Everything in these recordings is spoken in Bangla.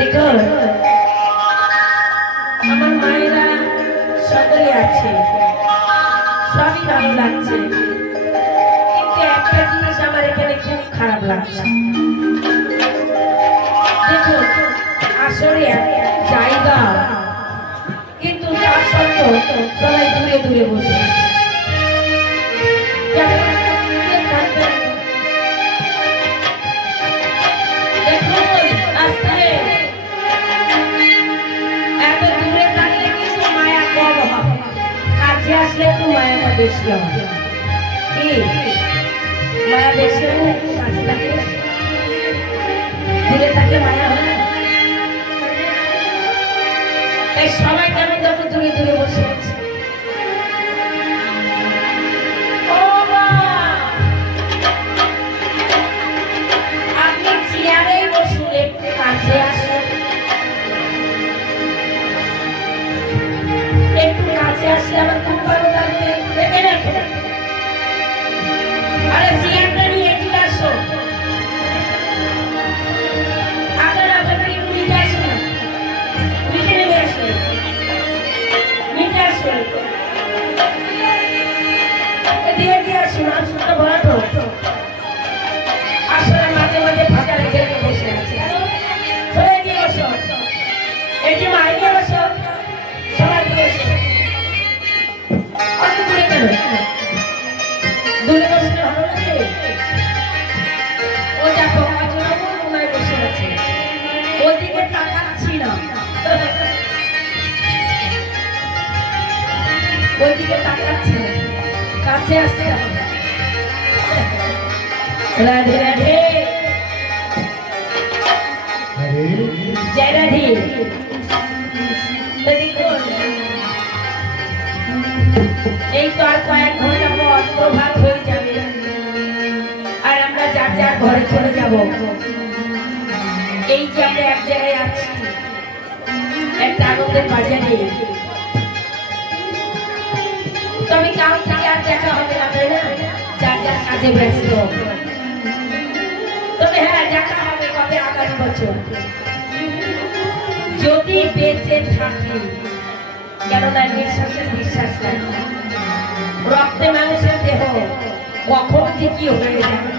দেখো আমার মায়েরা সকলে আছে, সবই ভালো লাগছে, কিন্তু একটা জিনিস আমার এখানে খুব খারাপ লাগছে। দেখো আসলে একটা জায়গা, কিন্তু তার সত্ত্বেও সবাই দূরে দূরে বসে আছে। আসলে একটু মায়াটা বেশি হবে, কি মায়া বেশি হলে কাছে থাকে, দূরে থাকলে মায়া হয়। তাই সবাই কেন যত দূরে দূরে বসে আছে। আপনি চেয়ারে বসুন, একটু কাছে আসুন, একটু কাছে আসলে আমার খুব ভালো লাগবে। আরে চেয়ারটা নিয়ে এদিকে আসো, আপনারা আপনারা একটু নিচে আসুন, নিচে নেমে আসুন, নিচে আসুন, দিয়ে দিয়ে আসুন, আসুন তো বড় আসলে মাঝে মাঝে ফাঁকা রেখে বসে আছে। সবাই দিয়ে বসো, এই যে মাইকে বসো, সবাই দিয়ে এসো। অত দূরে কেন? দূরে বসলে ভালো লাগে? ও দেখো কাজরা কোনায় বসে আছে, ওদিকে তাকাচ্ছি না, ওইদিকে তাকাচ্ছি না, কাছে আসছে। রাধে রাধে, জয় রাধে। এই তো আর কয়েক ঘন্টা পর প্রভাত হয়ে যাবে, আর আমরা যার যার ঘরে চলে যাব। এই যে আমরা এক জায়গায় আছি, একটা আনন্দের বাজারে, তবে কাল থেকে আর দেখা হবে না, তাই না? যার যার কাজে ব্যস্ত। তবে হ্যাঁ, দেখা হবে কবে? আগামী বছর যদি বেঁচে থাকি, কেননা নিঃশ্বাসের বিশ্বাস নাই, রক্তে মানুষের দেহ কখন যে কি হয়ে যাবে।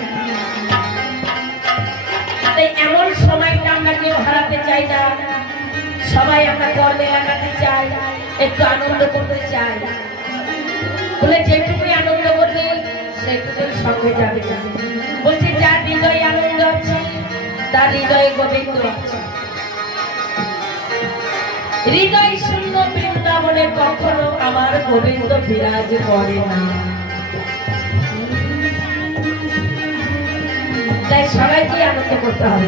তাই এমন সময়টা আমরা কেউ হারাতে চাই না, সবাই আমরা কর্মে লাগাতে চাই, একটু আনন্দ করতে চাই, বলে যেটুকুই আনন্দ করবে সেটুকুই সঙ্গে যাবে না। বলছে যার হৃদয়ে আনন্দ আছে তার হৃদয়ে গোবিন্দ আছে। হৃদয় শূন্য বৃন্দাবনে কখনো আমার গোবিন্দ বিরাজ করে না। তাই সবাইকে আনন্দ করতে হবে।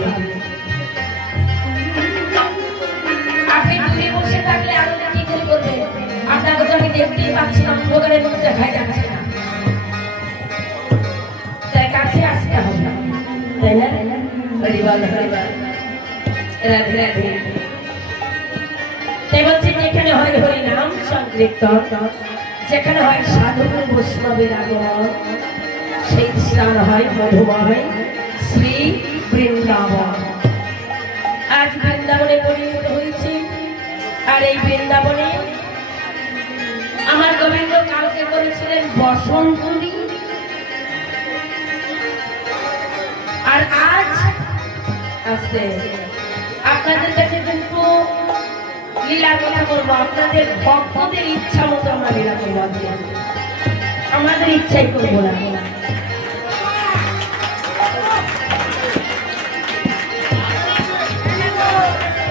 আপনি দূরে বসে থাকলে আনন্দ কি করে করবেন? আপনাকে তো আমি দেখতেই পাচ্ছি না, অন্ধকারের মধ্যে দেখা যাচ্ছে না, তাই কাছে আসতে হবে, তাই না? রাধে রাধে। তাই বলছি যেখানে হয় হরিনাম সংকীর্তন, যেখানে হয় সাধু বৈষ্ণবের আগমন, সেই স্থান হয় মধুময় শ্রী বৃন্দাবন। আজ বৃন্দাবনে পরিণত হয়েছি, আর এই বৃন্দাবনে আমার গোবিন্দ কালকে করেছিলেন বসন্তী, আর আজ আসছে আপনাদের কাছে কিন্তু লীলার কথা বলবো। আপনাদের ভক্তদের ইচ্ছা মতো আমরা লীলা করবো, আমাদের ইচ্ছাই করবো না।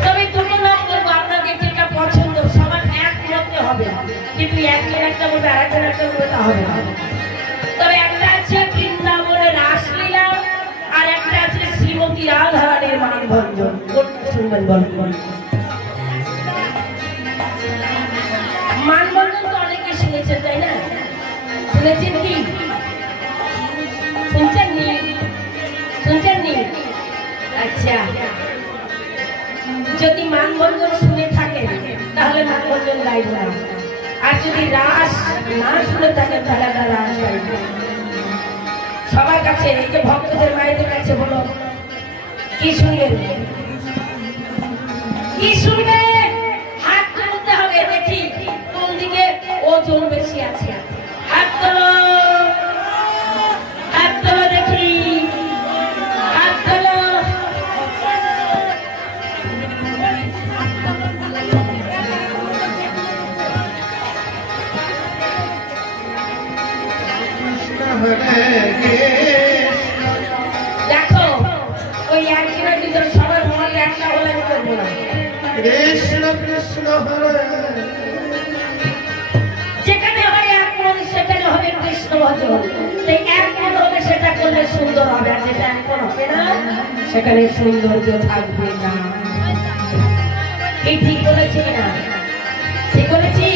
তবে দুটো নাম করবো, আপনাদের যেটা পছন্দ সবার এক মতে হবে, কিন্তু একজন একটা বলবে আরেকজন একটা বলবে, তা হবে না। তবে একটা আছে বৃন্দাবনের রাসলীলা, আর একটা আছে শ্রীমতী রাধা রানীর মানভঞ্জন। কোনটা শুনবেন বলবেন? মানভঞ্জন তো অনেকে শুনেছেন, তাই না? শুনেছেন কি? শুনছেন নি? শুনছেন নি? আচ্ছা, যদি মানভঞ্জন শুনে থাকেন তাহলে মানভঞ্জন গাইব না, আর যদি রাস না শুনে থাকেন তাহলে আমরা রাস গাইব। সবার কাছে, এই যে ভক্তদের মায়েদের কাছে বলো কি শুনবেন? কি শুনবে? হাত তুলতে হবে, দেখি কোন দিকে ওজন বেশি আছে। হাত তোলো, হাত তোলো, দেখি হাত তোলো। দেখো ওই একজনের দুজন সবার মনে একটা হলে আমি করবো না। কৃষ্ণ কৃষ্ণ হরে, যেখানে হয় এক মন সেখানে হবে কৃষ্ণ ভজন। তাই এক মন হবে সেটা করলে সুন্দর হবে, আর যেটা এক মন হবে না সেখানে সৌন্দর্য থাকবে না। এই ঠিক বলেছি না? ঠিক বলেছি?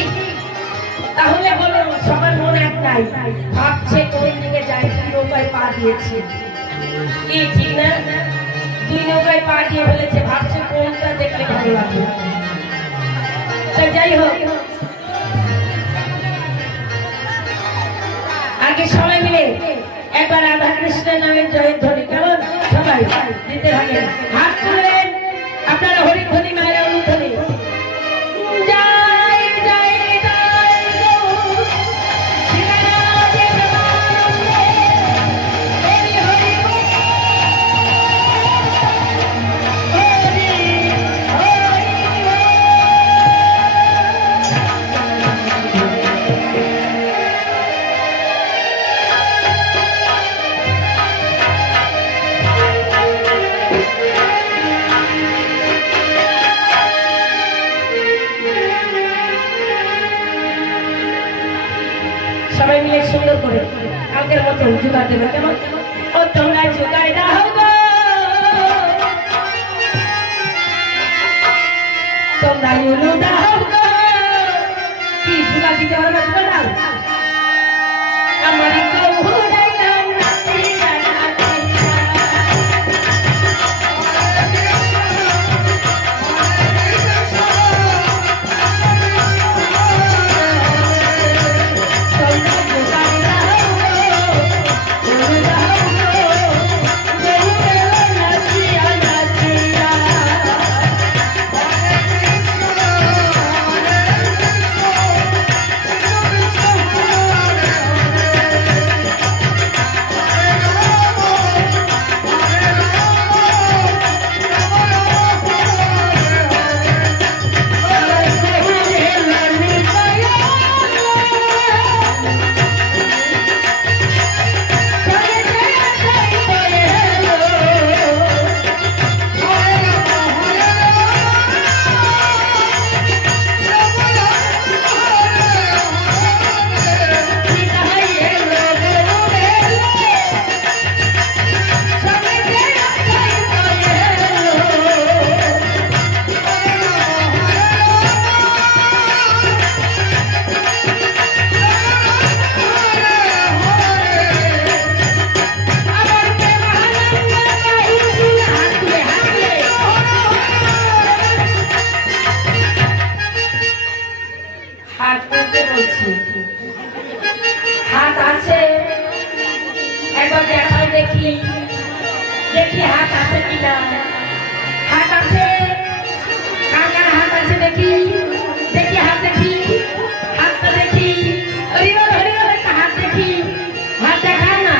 তাহলে বলো সবার মন একটাই, ভাবছে কোন দিকে যায়, কি নৌকায় পা দিয়েছে। কি ঠিক না? দুই নৌকায় পা দিয়ে ফেলেছে, ভাবছে কোনটা দেখলে ভালো লাগবে। তাই যাই হোক, আগে সবাই মিলে একবার রাধা কৃষ্ণের নামে জয়ধ্বনি, কেমন? সবাই দিতে থাকেন, হাত তুলেন আপনারা, হরিধ্বনি মায়ের অনুধ্বনি। জয় জয় জয় গো শ্রীরাধে প্রেমানন্দে, হরি হরি বল, হরি হরি বল। সবাই মিলে সুন্দর করে কালকের মতন জোগাড় দেবে, কেমন? ও তোমরা জোগাড় দাও গো, তোমরা উলু দাও গো। কি জোগাড় দিতে পারবে? জোগাড় দাও। আমার গৌরাই নাম নাচিয়া নাচিয়া, তোমরা জোগাড় দাও গো, উলু দাও গো, গৌরাই নাচিয়া নাচিয়া। হাত করতে বলছি, হাত আছে একবার দেখাও, দেখি দেখি হাত আছে কিনা। হাত আছে, কার কার হাত আছে দেখি, দেখি হাত, দেখি হাতটা, দেখি হরিবল হরিবল, একটা হাত দেখি, হাত দেখাও না।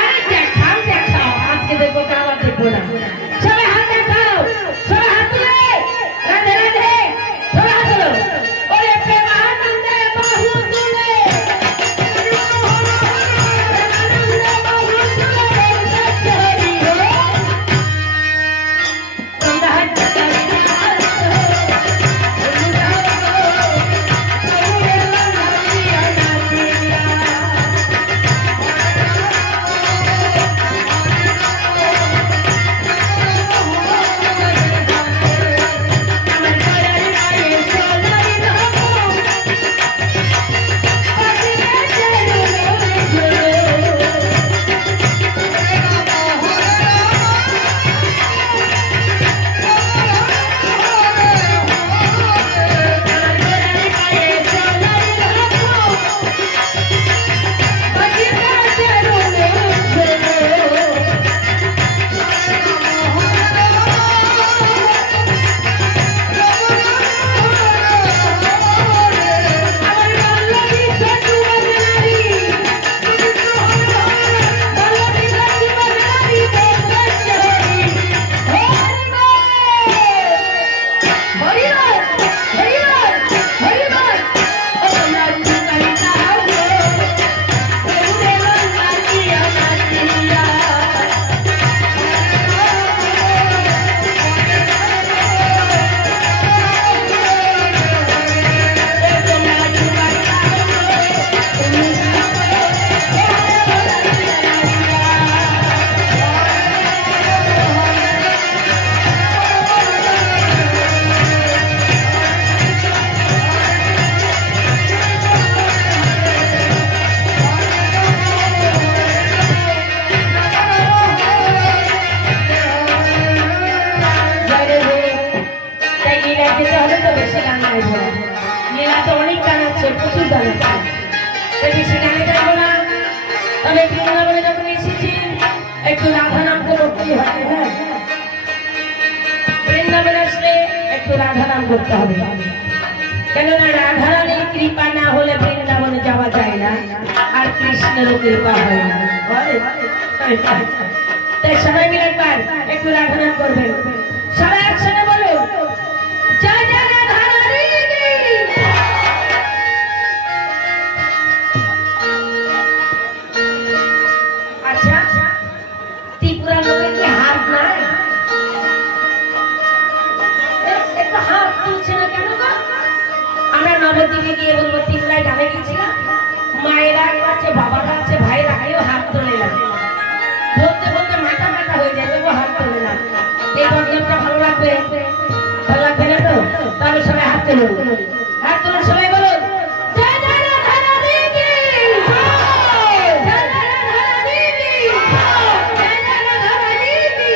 আরে দেখাও দেখাও, আজকে দেখবো কাবার দেখবো না। সবাই হাত দেখাও, সবাই হাত তুলে, রাধে রাধে, সবাই হাত তুলো। ওরে প্রেমানন্দে বাহু তুলে, প্রেমানন্দে বাহু তুলে, সত্য হরি হরি। তোমরা হাত তুলে, তবে বৃন্দাবনে যখন এসেছি একটু রাধা নাম তো করতেই হবে। হ্যাঁ, বৃন্দাবনে আসলে একটু রাধা নাম করতে হবে, কেননা রাধা রানীর কৃপা না হলে বৃন্দাবনে যাওয়া যায় না, আর কৃষ্ণেরও কৃপা হয় না। তাই সবাই মিলে একবার একটু রাধা নাম করবেন। সবাই একসাথে বলুন, জয় জয় রাধা রানী কি। আচ্ছা, ত্রিপুরা লোকের কি হাত নাই? একটু হাত তুলছে না কেন গো? আমরা নবদ্বীপে গিয়ে বলবো ত্রিপুরায় গানে গিয়েছিলাম, মায়েরা আছে, বাবারা আছে, ভাইরা কেউ হাত তোলে না। বলতে বলতে মাথা ব্যথা হয়ে যায়, তবু হাত তোলে না। এই বদনামটা ভালো লাগবে? ভালো লাগবে না তো? তাহলে সবাই হাত তুলুন, হাত তুলুন, সবাই বলুন জয় জয় রাধা রানী কি, জয় জয় রাধা রানী কি, জয় জয় রাধা রানী কি।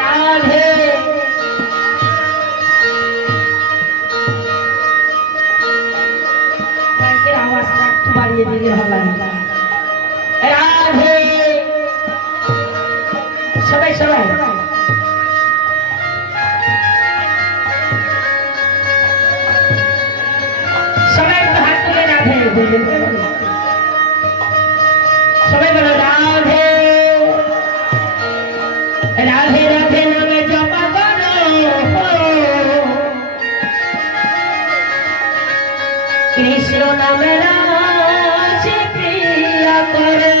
রাধে মাইকের আওয়াজটা একটু বাড়িয়ে দিলে ভালো লাগে। রাধে সবাই সবাই সবাই একটু হাত তুলে রাধে বলবেন। সবাই বলো রাধে রাধে রাধে নামে জপা করো, কৃষ্ণ নামে রাশি প্রিয়া করে।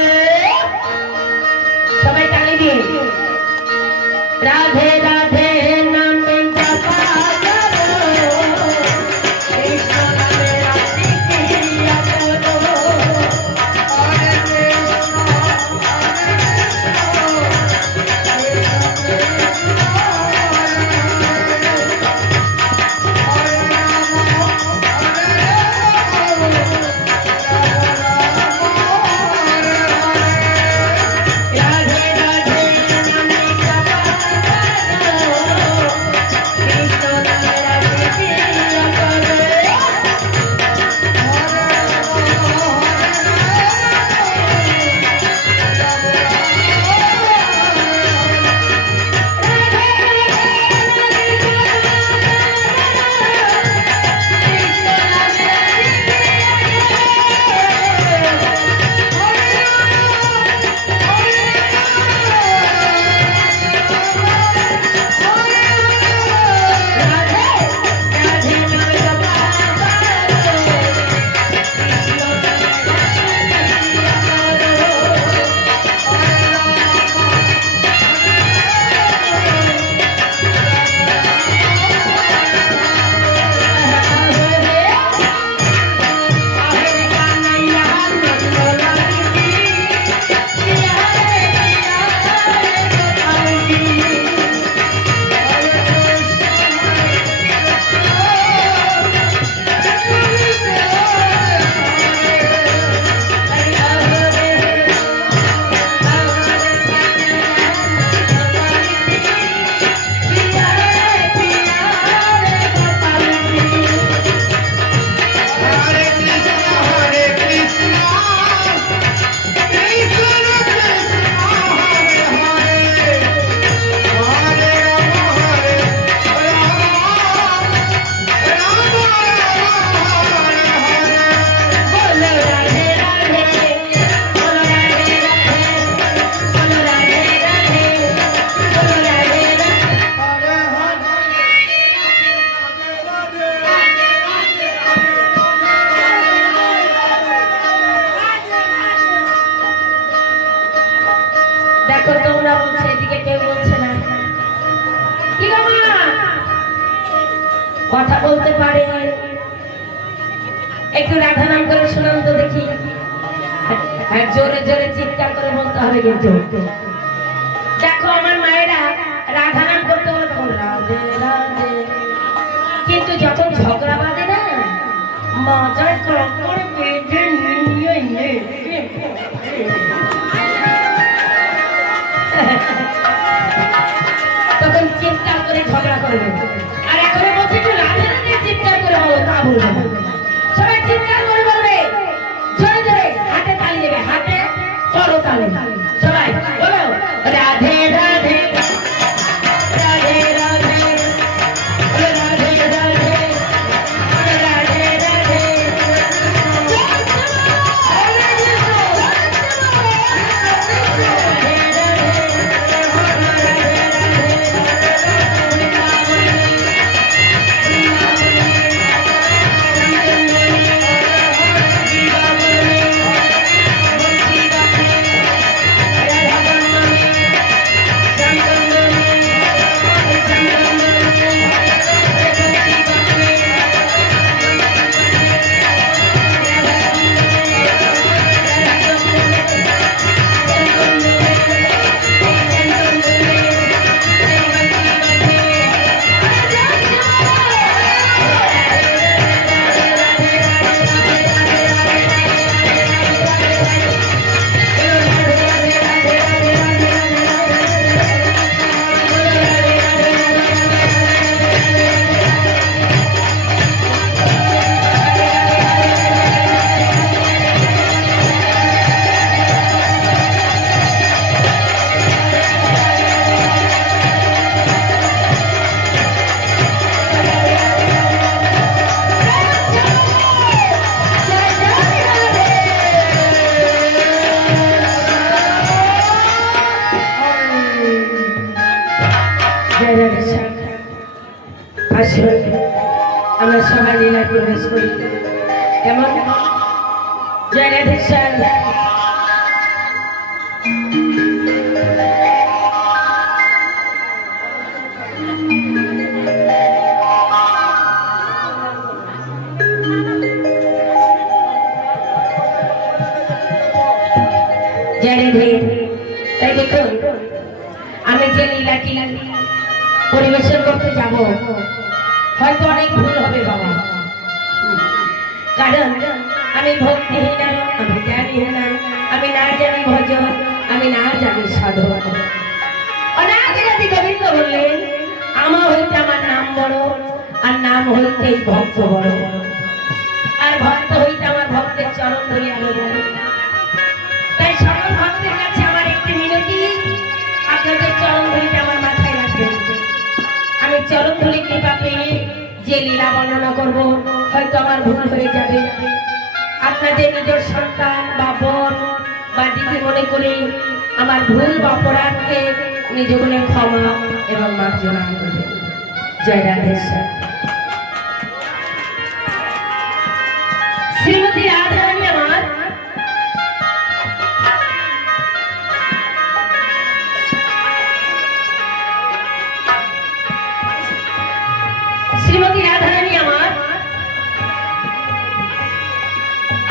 সবাই তালি দিয়ে রাধে রাধে নামে জপা করো, কৃষ্ণ নামে রাশি প্রিয়া করো। হরে কৃষ্ণ রাধে রাধে নামে জপা করো, কৃষ্ণ নামে রাশি প্রিয়া করো। দেখো তোমরা বলছে, এদিকে কেউ বলছে না। কি গো মা, কথা বলতে পারে? একটু রাধা নাম করে শোনান তো দেখি। আর জোরে জোরে চিৎকার করে বলতে হবে কিন্তু। দেখো আমার মায়েরা রাধা নাম করতে বলে তখন রাধে রাধে, কিন্তু যখন ঝগড়া বাঁধে না, মজার করে বেঁধে নিয়ে তখন চিৎকার করে ঝগড়া করবে। আর এখন বলছে একটু রাধে রাধে চিৎকার করে বলো, তা বলবে না। সবাই চিৎকার করে বলবে আমরা সবাই লীলায় প্রবেশ করি। কেমন? জয় রাধেশ্যাম। জয় রাধে। তাই দেখুন, আমি যে লীলাটি পরিবেশন করতে যাব, হয়তো অনেক ভুল হবে বাবা, কারণ আমি ভক্তিহীনা, আমি জ্ঞানীহীনা, আমি না জানি ভজন, আমি না জানি সাধন। অনাদিরাদি গোবিন্দ বললেন, আমার হইতে আমার নাম বড়, আর নাম হইতে ভক্ত বড়, আর ভক্ত হইতে আমার ভক্তের চরণ ধরে আলো বড়। তাই সকল ভক্তের কাছে আমার একটি মিনতি, আপনাদের চরণ ধরিতে আমার মাথায় রাখবেন। আমি চরণ ধরে কৃপা পেয়ে যে লীলা বর্ণনা করব, হয়তো আমার ভুল হয়ে যাবে। আপনাদের নিজের সন্তান বা বোন বা দিদি মনে করে আমার ভুল বা অপরাধকে নিজ গুণে ক্ষমা এবং মার্জনা করবেন। জয় রাধেশ্যাম। শ্রীমতী রাধারানী আমার শ্রীমতী রাধারানী আমার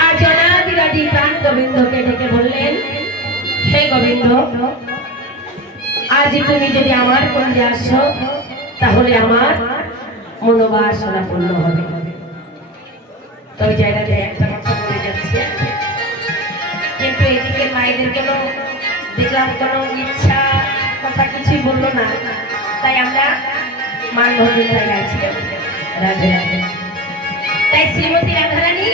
আজ অনাদিরাদি প্রাণ গোবিন্দকে ডেকে বললেন, হে গোবিন্দ, আজ তুমি যদি আমার কুঞ্জে আসো, তাহলে আমার মনোবাসনা পূর্ণ হবে। তবে জায়গাতে একটা কথা বলে যাচ্ছে, কিন্তু এদিকে মায়েদের কেন দেখলাম কোনো ইচ্ছা কথা কিছুই বললো না, তাই আমরা মান ভদ্রতায় আছি। রাধে রাধে। তাই শ্রীমতী রাধারানী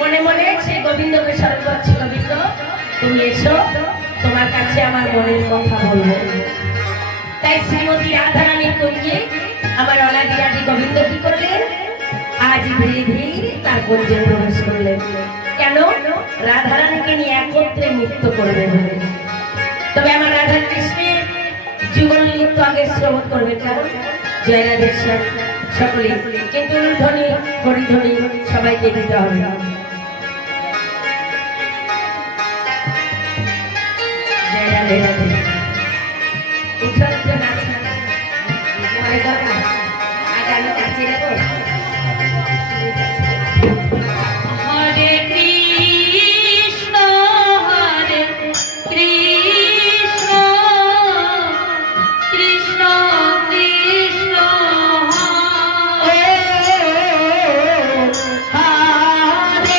মনে মনে সে গোবিন্দকে স্মরণ করছে, গোবিন্দ তুমি এসো, তোমার কাছে আমার মনের কথা বলবো। তাই শ্রীমতী রাধারানী করিয়ে আমার অনাদিরাদি গোবিন্দ কি করলেন, আজ ধীরে ধীরে তার গঞ্জে প্রবেশ করলেন। কেন? রাধারানীকে নিয়ে একত্রে নৃত্য করবে বলে। তবে আমার রাধা কৃষ্ণের যুগল নৃত্য আগে শ্রবণ করবে, কারণ জয় রাধেশ্যাম সকলে, কিন্তু ধ্বনি হরিধ্বনি সবাইকে দিতে হবে। জয় রাধে রাধে। উঠা উঠে নাচ মনে করো না, আগে আমি নাচিয়ে দেবো। হরে কৃষ্ণ হরে কৃষ্ণ কৃষ্ণ কৃষ্ণ হরে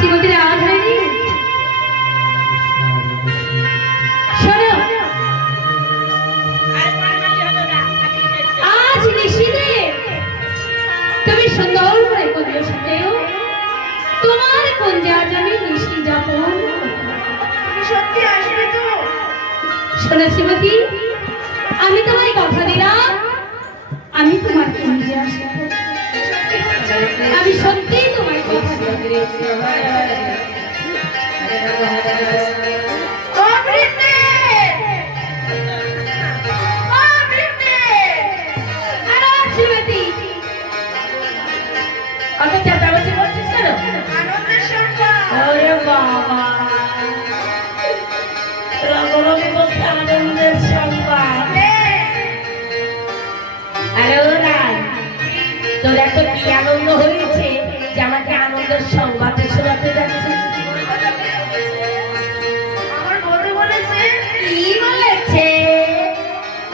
শ্রীমতী রাধারানী শোনো, আজ নিশিতে তুমি সুন্দর করে কুঞ্জের সাথেও তোমার কুঞ্জে আজ আমি নিশি যাপন। তুমি সত্যি আসবে তো? শোনো শ্রীমতী, আমি তোমায় কথা দিলাম আমি তোমার কুঞ্জে আসবো। আমি সত্যিই তোমায় কথা দিলাম। শ্রীমতী অত চেঁচামেচি করছিস কেন? ওরে বাবা, রগরগে বলছে আনন্দের সংবাদ। আরে ও রাই, তোর এত কি আনন্দ হয়েছে যে আমাকে আনন্দের সংবাদ শোনাতে যাচ্ছিস? আমার বন্ধু বলেছে কি বলেছে?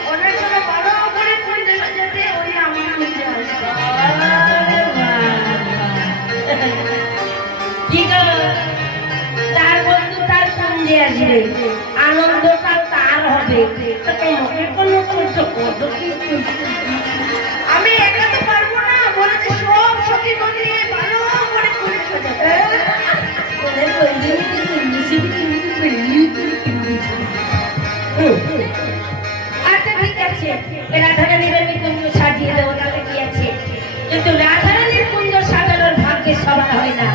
ওনার সঙ্গে বড় করে কুঞ্জে সাজাতে ওই আমার কুঞ্জে আসবে। আরে বাবা। কি গো, তার বন্ধু তার কুঞ্জে আসবে, আনন্দটা তার হবে, তো তোমাকে কোনো কষ্ট করবো কি? আমি একা তো পারবো না, বলেছে সব সখী নিয়ে ভালো করে কুঞ্জে সাজাতে। আচ্ছা ঠিক আছে, রাধারানীর আমি কুঞ্জ সাজিয়ে দেবো, তাহলে কি আছে? কিন্তু রাধারানীর কুঞ্জ সাজানোর ভাগ্যে সবার হয় না।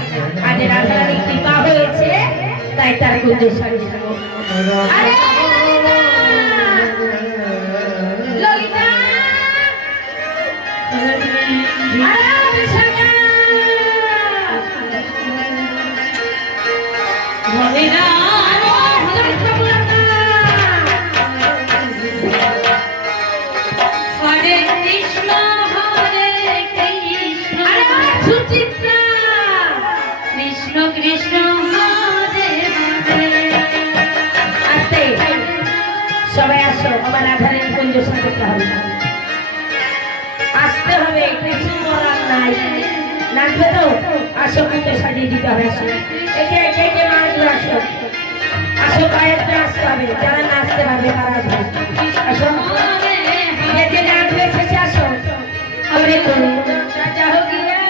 আজ রাধারানীর কৃপা হয়েছে, তাই তার কুঞ্জ সাজিয়ে দেবো। আরে ললিতা! আরে সাজা! মনে না হরে কৃষ্ণ হরে কৃষ্ণ সুচিত্রা! কৃষ্ণ কৃষ্ণ হরে হরে। আস্তে, সবাই আসো, আমার রাধারানী কুঞ্জ সাজাতে হবে। আসতে হবে, কিছু বলার নাই। নাচবে তো? আসো, কুঞ্জ সাজিয়ে দিতে হবে। আসো, একে একে একে নাচবে। আসো আসো, কয়েকটা আসতে হবে, যারা নাচতে পারবে তারা আসবে। আসো, যে যে নাচবে শেষে আসো। हमरे कुंज साजा हो गया,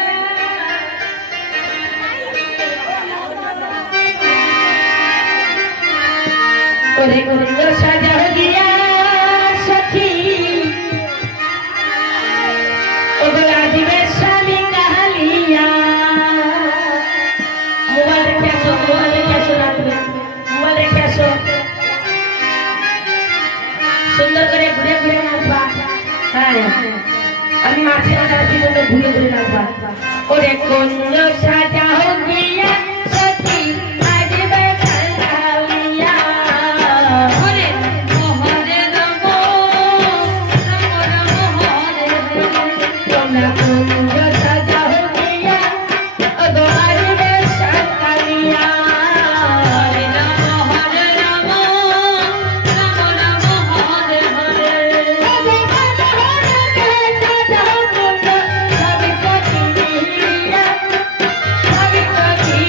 ओरे कुंज साजा हो गया सखी, ओ गुलाब में शाली कहालिया। मोबाइल रखे सो, मोबाइल रखे सो, रात में मोबाइल रखे सो, सुंदर करे घुरे घुरे नाचबा। हाँ, আমি মাছের কাছে জন্য ঘুরে ঘুরে নাচবা। ওরে কুঞ্জ সাজা হো গিয়া সখী আজ বেখালিয়া, হরে হরে রাম রাম রাম হরে হরে। তোমরা কুঞ্জ সাজা হো গিয়া ও গো আজ বেখালিয়া। হরে রাম রাম রাম হরে হরে। সাজা হো কুঞ্জ সব সখী মিলিয়া, সব সখী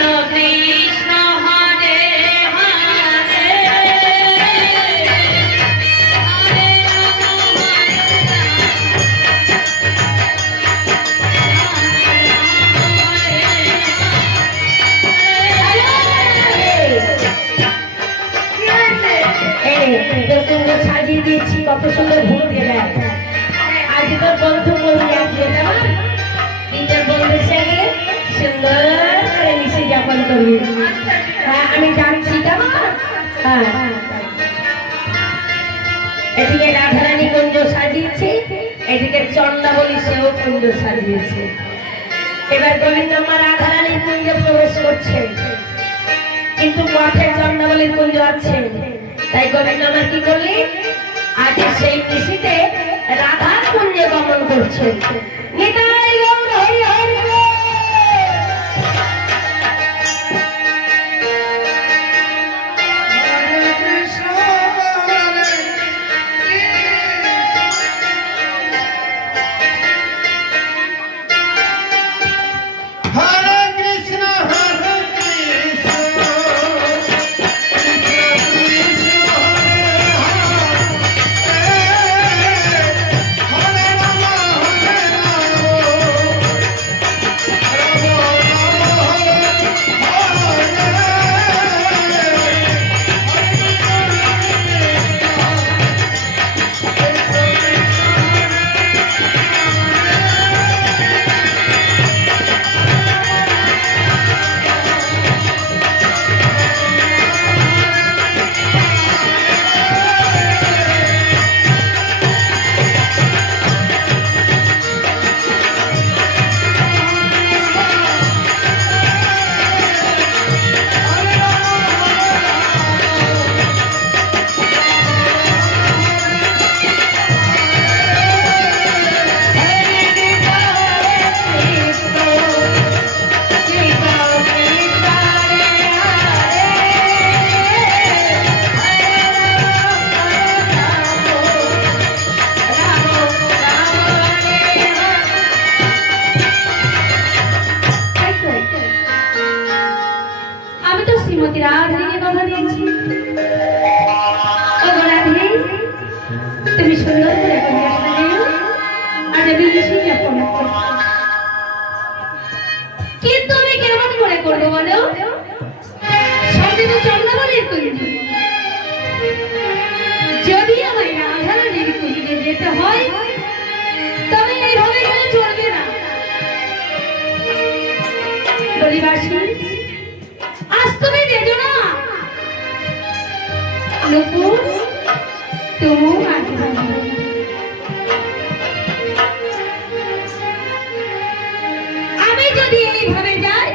কৃষ্ণ হরে হরে হরে রাম সাজিয়ে দিয়েছি, কত সুন্দর ভোগ দেবে। আজ তোর বন্ধু বন্ধু আসবে না, নিজের বন্ধুর সঙ্গে সুন্দর করে মিশে যাপন করবি। হ্যাঁ, আমি যাচ্ছি কেমন। হ্যাঁ, এদিকে রাধারানী কুঞ্জ সাজিয়েছে, এদিকে চন্দ্রাবলী সেও কুঞ্জ সাজিয়েছে। এবার গোবিন্দমা রাধারানীর কুঞ্জে প্রবেশ করছে, কিন্তু মাঠে চন্দ্রাবলীর কুঞ্জ আছে। তাই গোবিন্দমা কি করলি, আজ সেই নিশিতে রাধার কুঞ্জে গমন করছে। নিতাই গৌর হরি হরি বল। হরে কৃষ্ণ হরে হরে কৃষ্ণ হরে কৃষ্ণ হরে রাম আমি তো শ্রীমতী রাধাকে কথা দিয়েছি। ও রাধে, তুমি সুন্দর করে কন্যা সাজিও, আজ আমি বেশি যাপন করছি। কিন্তু আমি কেমন করে করবো বলো? সামনে তো চন্দ্রাবলীর কুঞ্জ, যদি আমায় রাধারানীর কুঞ্জে যেতে হয় তবে এইভাবে গেলে চলবে না। বলিবাসী, আজ তুমি যেজো না, নুপুর তুমিও আসবে। আমি যদি এইভাবে যাই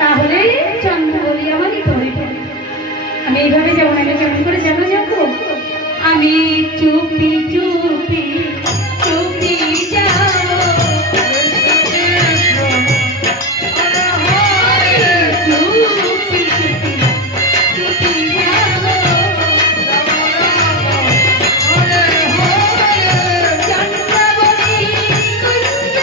তাহলে চন্দ্রাবলী আমারই ধরে ফেলবে। আমি এইভাবে যাবো না, আমি কেমন করে যাবো যাবো? আমি চুপি চুপি চুপি যাবো, চুপি চুপি চুপি যাবো। চন্দ্রাবলী কুঞ্জ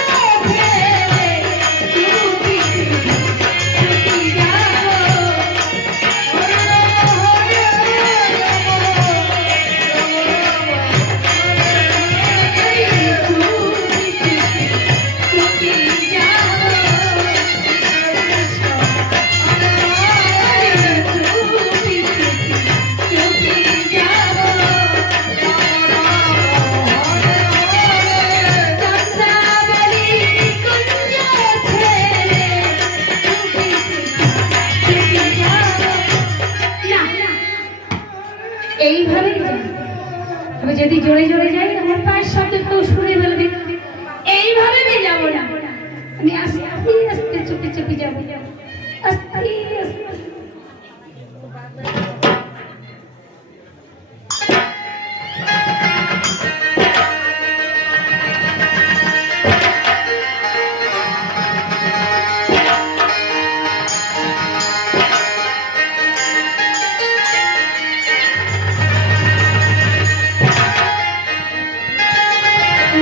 ফেলে চুপি চুপি চুপি যাবো। এইভাবেই যাই। আমি যদি জোরে জোরে যাই আমার পায়ের শব্দ কেউ শুনে ফেলবে। এইভাবে আমি যাবো না, আমি আস্তে আস্তে চুপি চুপি যাবো, আস্তে আস্তে।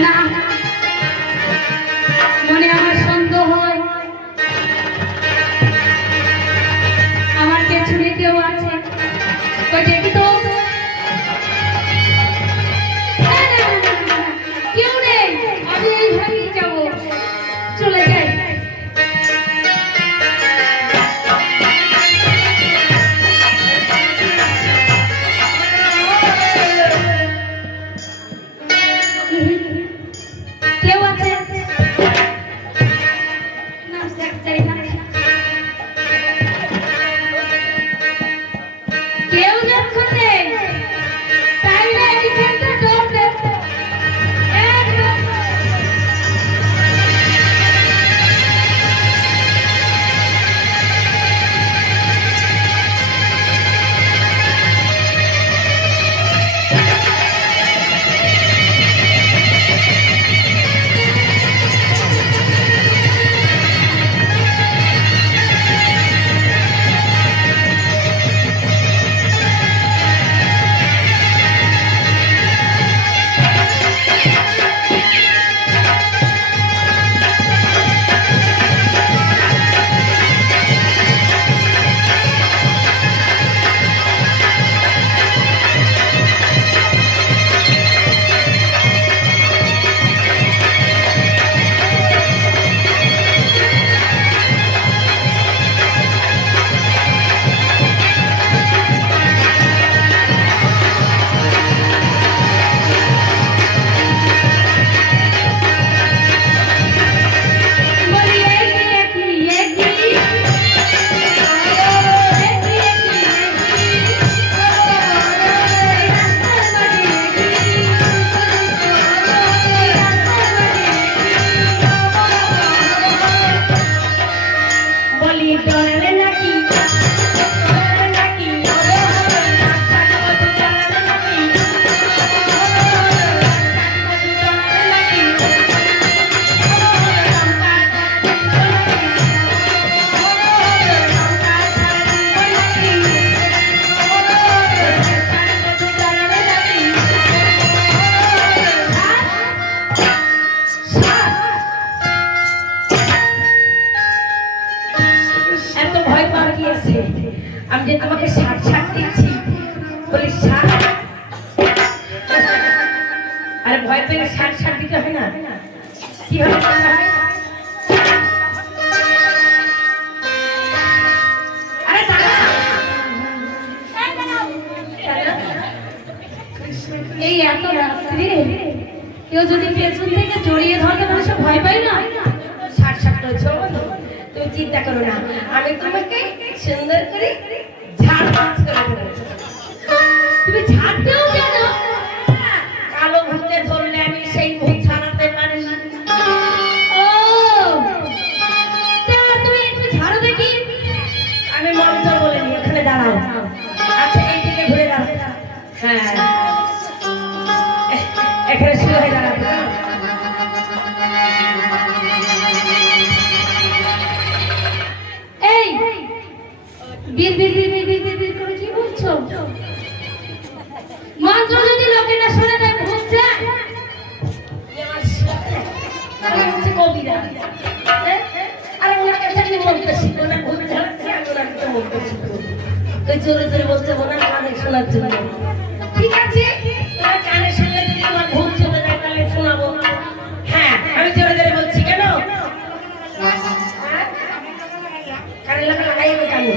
না, মনে আমার সন্দেহ হয় ডাক্তারি না কেউ যখন নেই তাই না এখানটা ডর দেব একদম আমি যে তোমাকে ষাট ষাট দিচ্ছি বলি ষাট আরে ভয় পেলে ষাট ষাট দিতে হয় না কি হবে আরে এই এত রাত্রে কেউ যদি পেছন থেকে জড়িয়ে ধরতে মানুষ ভয় পায় না ষাট ষাট রয়েছে তুমি চিন্তা করো না আমি তোমাকে সুন্দর করে ঝাড় পাঁচ করে দেবো তুমি ঝাড়তেও জানো কালো ভূতে ধরলে আমি সেই ভূত ছাড়াতে পারি ও তুমি একটু ঝাড়ো দেখি আমি মন্ত্র বলে নি ওখানে দাঁড়াও আচ্ছা এই দিকে ঘুরে দাঁড়াও হ্যাঁ এখানে শুরু হয়ে দাঁড়াবে বীর বীর বীর বীর বীর বীর করে কি বলছো মন্ত্র যদি লোকে না শুনে দেয় ভূত যায় হচ্ছে কবিরা আরে ওনার কাছে আমি মন্ত্র শিখবো না ভূত ঝাড়াচ্ছে আমি ওনার কাছে মন্ত্র শিখবো তুই জোরে জোরে বলতে বলো না কানে শোনার জন্য ঠিক আছে তোমার কানে শুনলে যদি তোমার ভূত চলে যায় তাহলে শোনাবো হ্যাঁ আমি জোরে জোরে বলছি কেন কানে লাগা লাগাই ওই কানে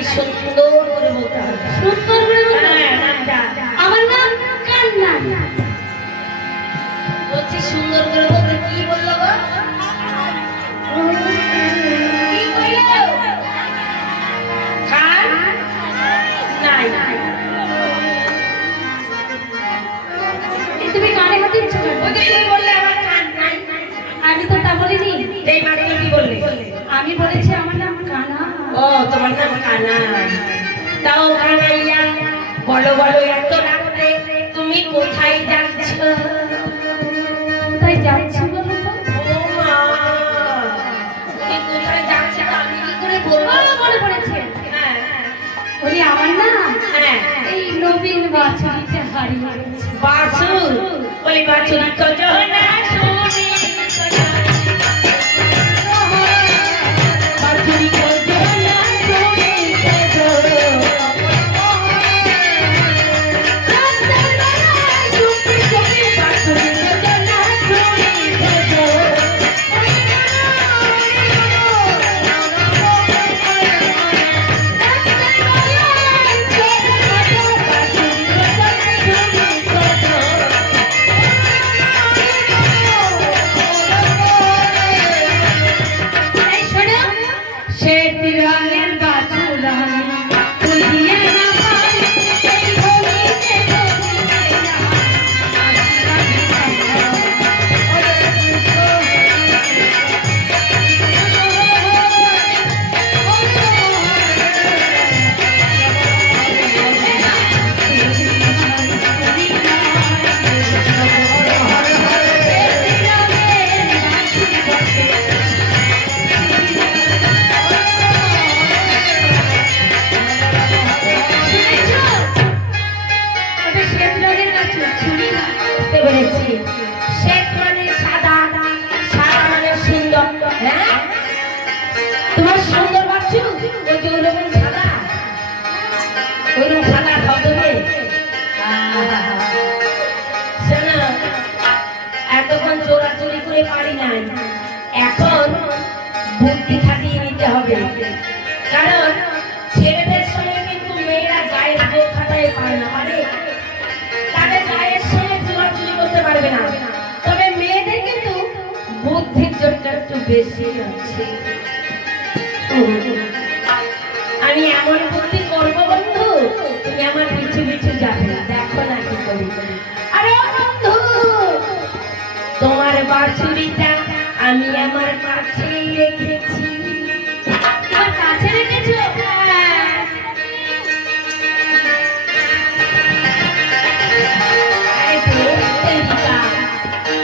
নামটাকে সুন্দর করে বলতে হবে। সুন্দর করে বলতে হবে? হ্যাঁ, নামটা আমার নাম কান্না। বলছি সুন্দর করে বলতে। কি বললো গো? কি কইলো? খান নাই। এই তুমি কানে হাত দিচ্ছ কেন? ওই যে তুমি বললে আমার খান নাই। আমি তো তা বলিনি। এই মাত্র কি বললে? আমি বলেছি আমার নাম কানা। ও, তোমার নাম কানা। তাও কানাইয়া, বলো বলো এত রাত্রে তুমি কোথায় যাচ্ছ? কোথায় যাচ্ছি বলো তো? ও মা, তুমি কোথায় যাচ্ছ তা আমি কি করে বলবো? মনে পড়েছে। হ্যাঁ, বলি আমার না হ্যাঁ। এই নবীন বাছুরিতে হারিয়ে গেছে। বাছুর, ওই বাছুর কত না শুনি কত। বাছুরি কত না শুনি কত। রাস্তার বেলায় চুপি চুপি বাছুরি কত না শুনি কত। এই শোনো, শ্বেত রঙের বাছুর আমি, তুই দিয়ে না পারি, এই ভূমিতে ভূমিতে ওটা শ্বেত রঙের বাছুর, শুনি না। বুঝতে পেরেছি। শ্বেত মানে সাদা, সাদা মানে সুন্দর। হ্যাঁ, তোমার সুন্দর বাছুর ওই যে ওইরকম সাদা, ওইরকম সাদা ধবধবে। শোনো, এতক্ষণ চোরাচুরি করে পারি নাই, এখন বুদ্ধি খাটিয়ে নিতে হবে। কারণ ছেলেদের সঙ্গে কিন্তু মেয়েরা গায়ের জোর খাটাতে পারে না, পারে? তাদের গায়ের সঙ্গে চোরাচুরি করতে পারবে না। তবে মেয়েদের কিন্তু বুদ্ধির জোরটা একটু বেশি আছে। আমি এমন বুদ্ধি করবো বন্ধু, তুমি আমার পিছু পিছু যাবে, দেখো না কি করি। আরে ও বন্ধু, তোমার বাছুরিটা আমি আমার কাছেই রেখেছি। তোমার কাছে রেখেছো? হ্যাঁ। আরে তেরিকা,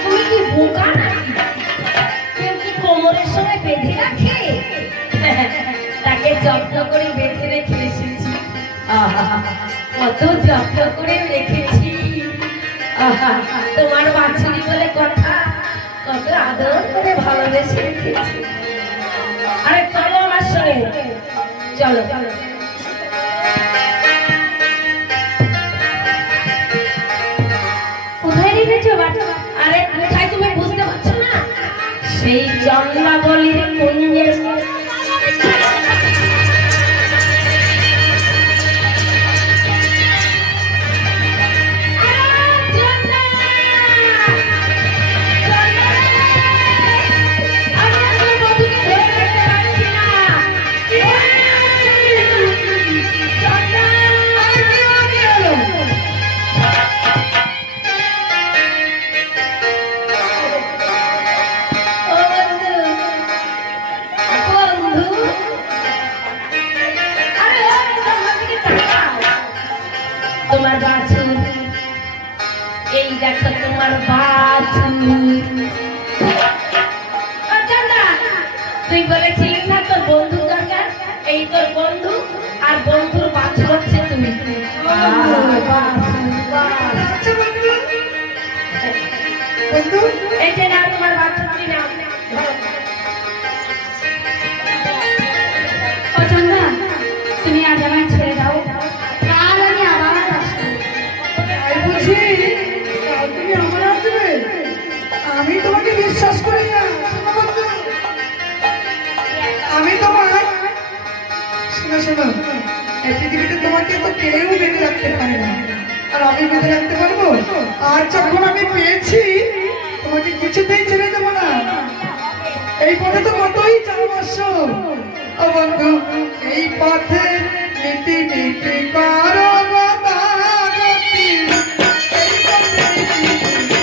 তুমি কি বোকা নাকি? কেউ কি কোমরের সঙ্গে বেঁধে রাখে? তাকে যত্ন করে বেঁধে রেখে এসেছি। আহা, কত যত্ন করে রেখেছি। আহা, তোমার বাছুরি বলে কথা, কত আদর করে ভালোবেসে রেখেছি। আরে চলো আমার সঙ্গে, চলো। কোথায় রেখেছো বাছুর? আরে কোথায় তুমি বুঝতে পারছো না? সেই জন্মাবলীর কুঞ্জে। তোমার বাছুর, এই দেখো তোমার বাছুর। তুই বলেছিলি না তোর বন্ধু দরকার, এই তোর বন্ধু, আর বন্ধুর বাছুর হচ্ছে তুমি। আচ্ছা বন্ধু, বন্ধু এই যে না তোমার বাছুরটি নাম। ও চন্দা, তুমি আজ আমায় ছেড়ে দাও, কাল আমি আবার আসবো। তাই বুঝি কাল তুমি আমার আসবে? আমি তোমাকে বিশ্বাস করি না। শোনো বন্ধু, আমি তোমার শোনো শোনো এই পৃথিবীতে তোমাকে তো কেউ বেঁধে রাখতে পারে না, আর আমি বেঁধে রাখতে পারবো? আর যখন আমি পেয়েছি তোমাকে কিছুতেই ছেড়ে দেবো না। এই পথে তো কতই চালবাস বন্ধু, এই পথে নীতি নীতি করো গতাগতি, এই পথে নীতি নীতি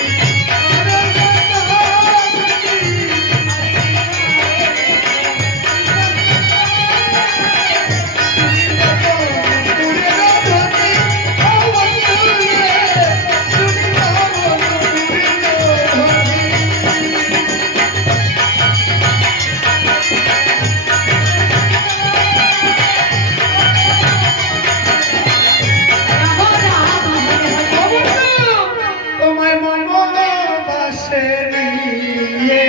করো গতাগতি। তোমায় মনোবাসে নিয়ে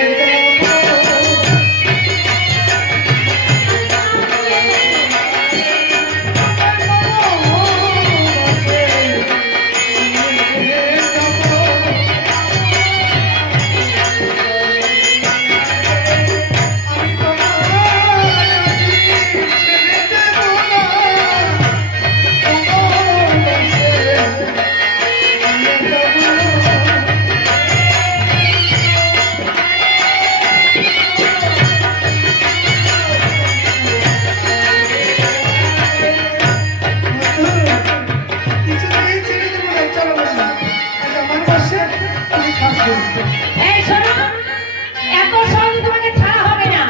এই শোনো, এত সহজে তোমাকে ছাড়া হবে না।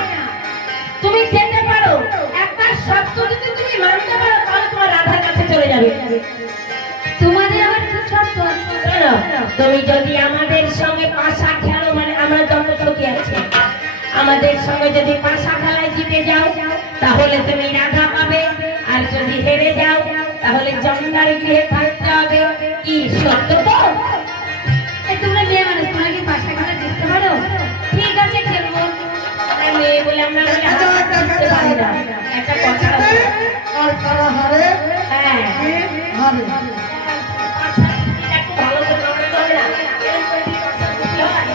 তুমি যেতে পারো, একটা শর্ত যদি তুমি মানতে পারো তাহলে তোমার রাধার কাছে চলে যাবে। তোমাদের আবার কি শর্ত আছে? শোনো, তুমি যদি আমাদের সঙ্গে পাশা খেলো, মানে আমরা যত সখী আছে আমাদের সঙ্গে যদি পাশা খেলায় জিতে যাও তাহলে তুমি রাধা পাবে, আর যদি হেরে যাও তাহলে জমিদার গৃহে থাকতে হবে। কি সত্য তো? এই তোমরা মেয়ে মানুষ, তোমরা কি পাশা খেলা জিততে পারো? ঠিক আছে, খেলবো। আমরা মেয়ে বলে আমরা বলে হাত ধরতে পারি না। একটা কথা আছে। আর কারা হারে হ্যাঁ, হারে। পাশা একটু ভালো করে লড়তে হবে না। এরকম করে কি পাশা করতে হয়?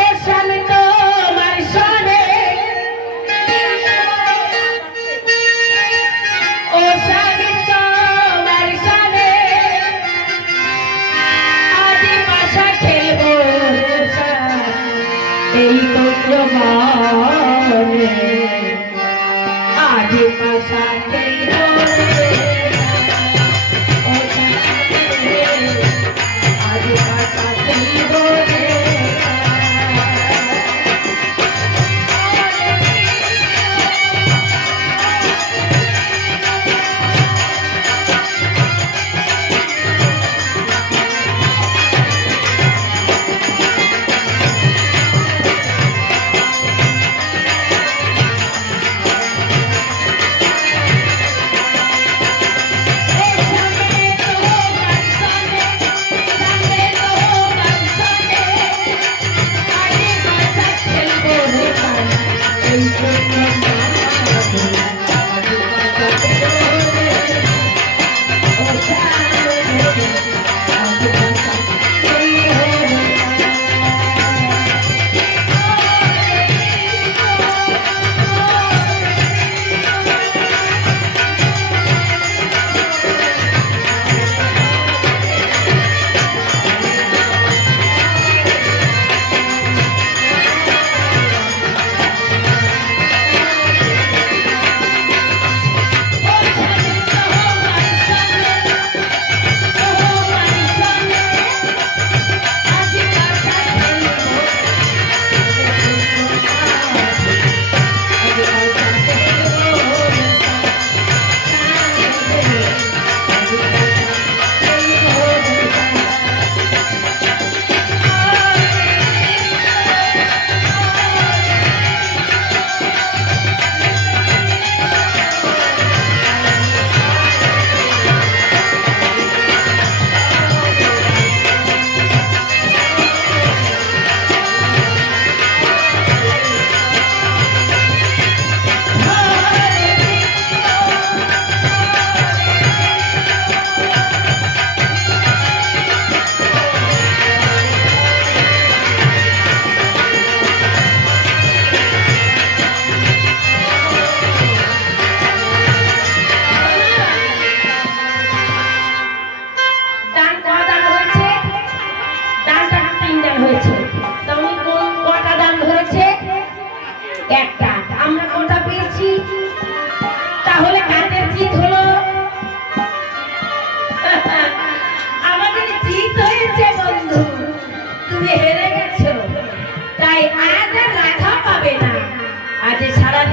ও স্বামী তোমার সনে, ও স্বামী তোমার সনে, আজ পাশা খেলবো এই কুঞ্জবনে, আজ পাশা খেলবো ও স্বামী, আজ পাশা খেলবো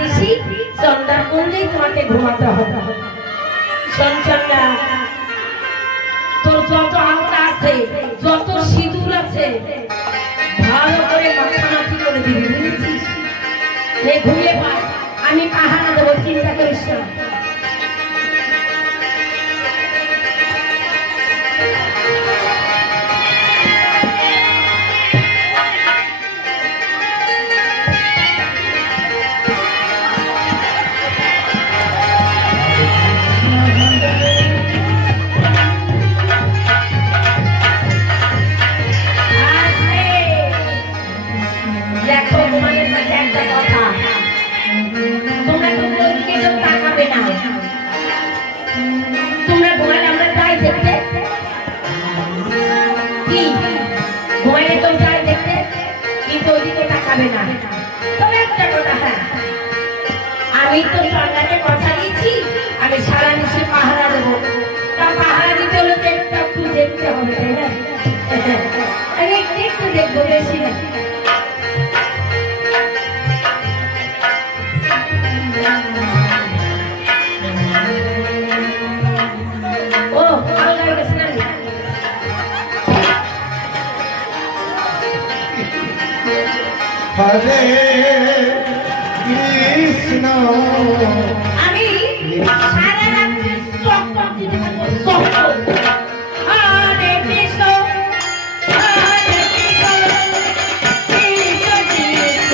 ঋষি চন্দা করলেই তোমাকে ঘুমাতে হবে। শোন চন্দা, তোর যত আংটা আছে, যত সিঁদুর আছে, ভালো করে মাখামাখি করে দিবি, বুঝেছিস? ঘুমিয়ে পাস, আমি পাহারা দেবো, চিন্তা করিস না। দেখো তোমাদের কাছে একটা কথা, তোমরা তো ওইদিকে কেউ তাকাবে না। তোমরা ঘুমালে আমরা যাই দেখতে, কি ঘুমাইলে তো যাই দেখতে, কিন্তু ওইদিকে তাকাবে না। তবে একটা কথা, হ্যাঁ, আমি তো সরকারকে কথা দিয়েছি আমি সারা নিশি পাহারা দেবো। তা পাহারা দিতে হলে তো একটু দেখতে হবে, তাই না? আমি একটু দেখবো, বেশি না। ও আল্লাহ গেছে না, হরে কৃষ্ণ আমি সারা রাত্রি চক দিতে থাকবো, চক। হরে কৃষ্ণ হরে কৃষ্ণ কৃষ্ণ কৃষ্ণ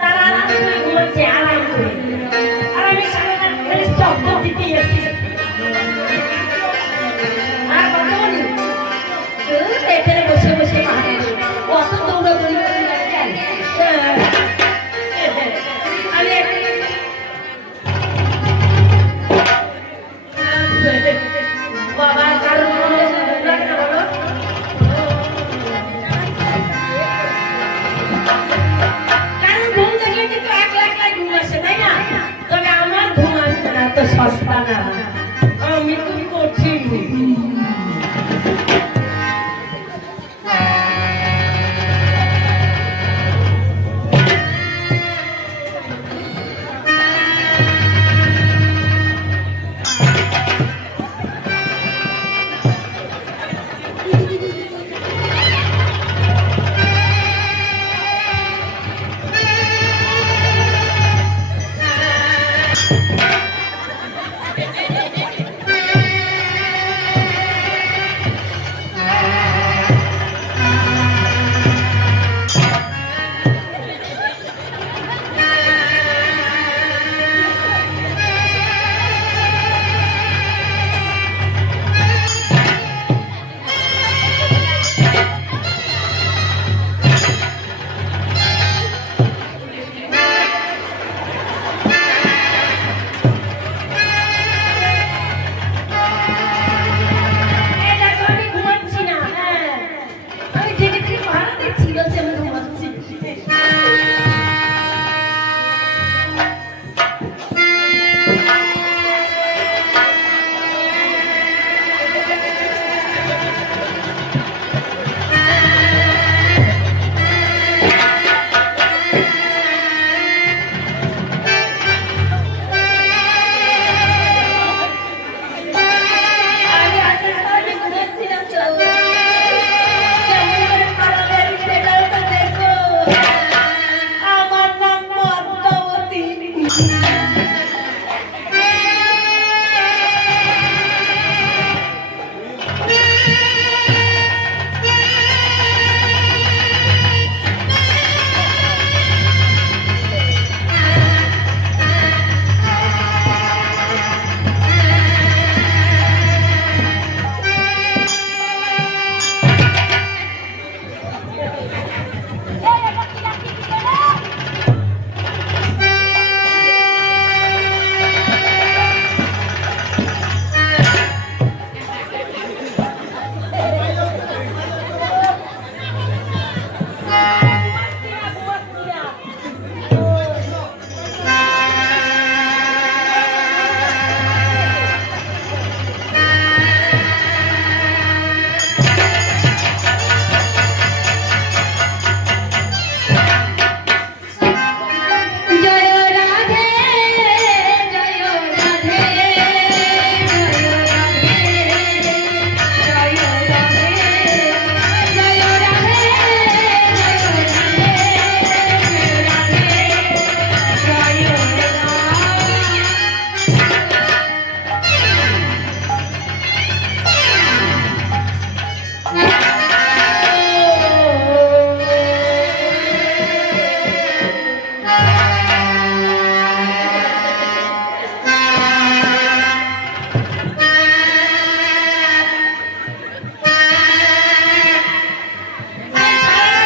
তারা আরাম করে ঘুমাচ্ছে, আরাম করে। আর আমি সারা রাত খালি শব্দ দিতে এসেছি। আর কথা বলি, এখানে বসে বসে পাহাড়ে অত দৌড়াদৌড়ি করে যায়। আমি বাবা কারণ বললে লাগে না, বলো? কারণ ঘুম দেখলে কিন্তু 1 লাখ ঘুম আসে, তাই না? তবে আমার ঘুম আসবে না, তো সস্তা না, আমি খুব কঠিন।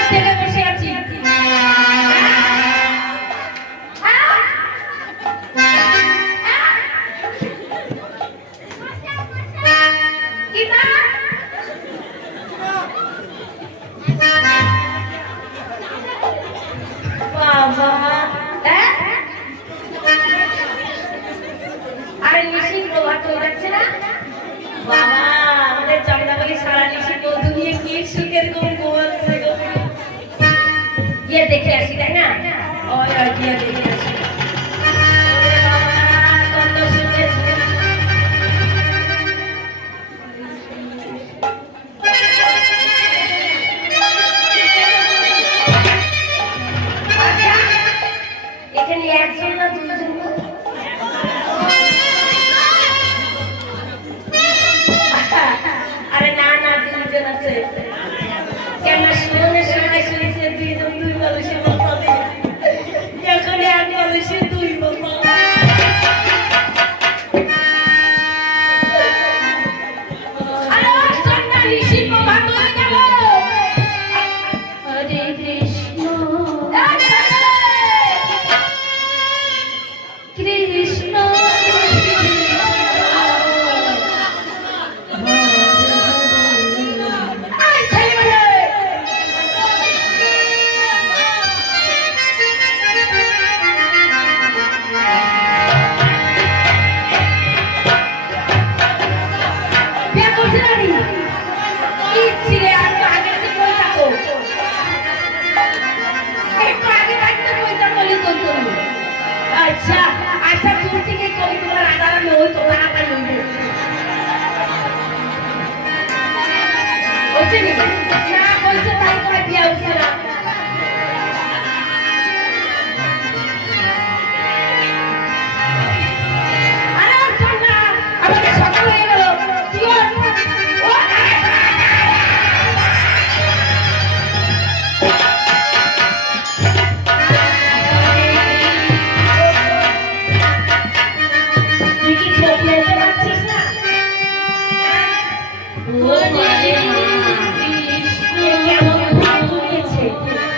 ছেলে বসে আছি। বাবা, আর নিশি প্রভাত হয়ে যাচ্ছে না বাবা, আমাদের চন্দ্রাবলী সারা নিশি মধু নিয়ে কি শীতের ঘুম ঘুমাচ্ছে গো। গিয়ে দেখে আসি, তাই না? ওই গিয়ে দেখে আসি। ওরে বাবা, কত সুন্দর। আচ্ছা, এখানে একজন না দুজন? আরে না না, দুজন আছে। কেন শুনের সময় শুনেছে দুইজন দুই মানুষের মতো হবে, এখন এক মানুষের দুই মতো। আরে সন্ধ্যা ঋষি প্রভাত হয়ে গেল। হরে কৃষ্ণ কৃষ্ণ আই ছেলেমেয়ে, বিয়ে করছে না নি? কি ছিলে, আর তো আগে থেকে কই থাকো। একটু আগে থাকতে কইতা বলি তো তুমি। আচ্ছা আচ্ছা, দূর থেকে কই তোমার আদার লই তো তাড়াতাড়ি লইবে। হচ্ছে নি? না কইছে তাই তোমার বিয়া হচ্ছে না। আরে শোন না, আমাকে সকাল হয়ে গেল। কি গো? ও, তুই কি ছোট হতে পারছিস না? ও মারে মা, এ কেমন ঘুমিয়ে ঘুমিয়েছে,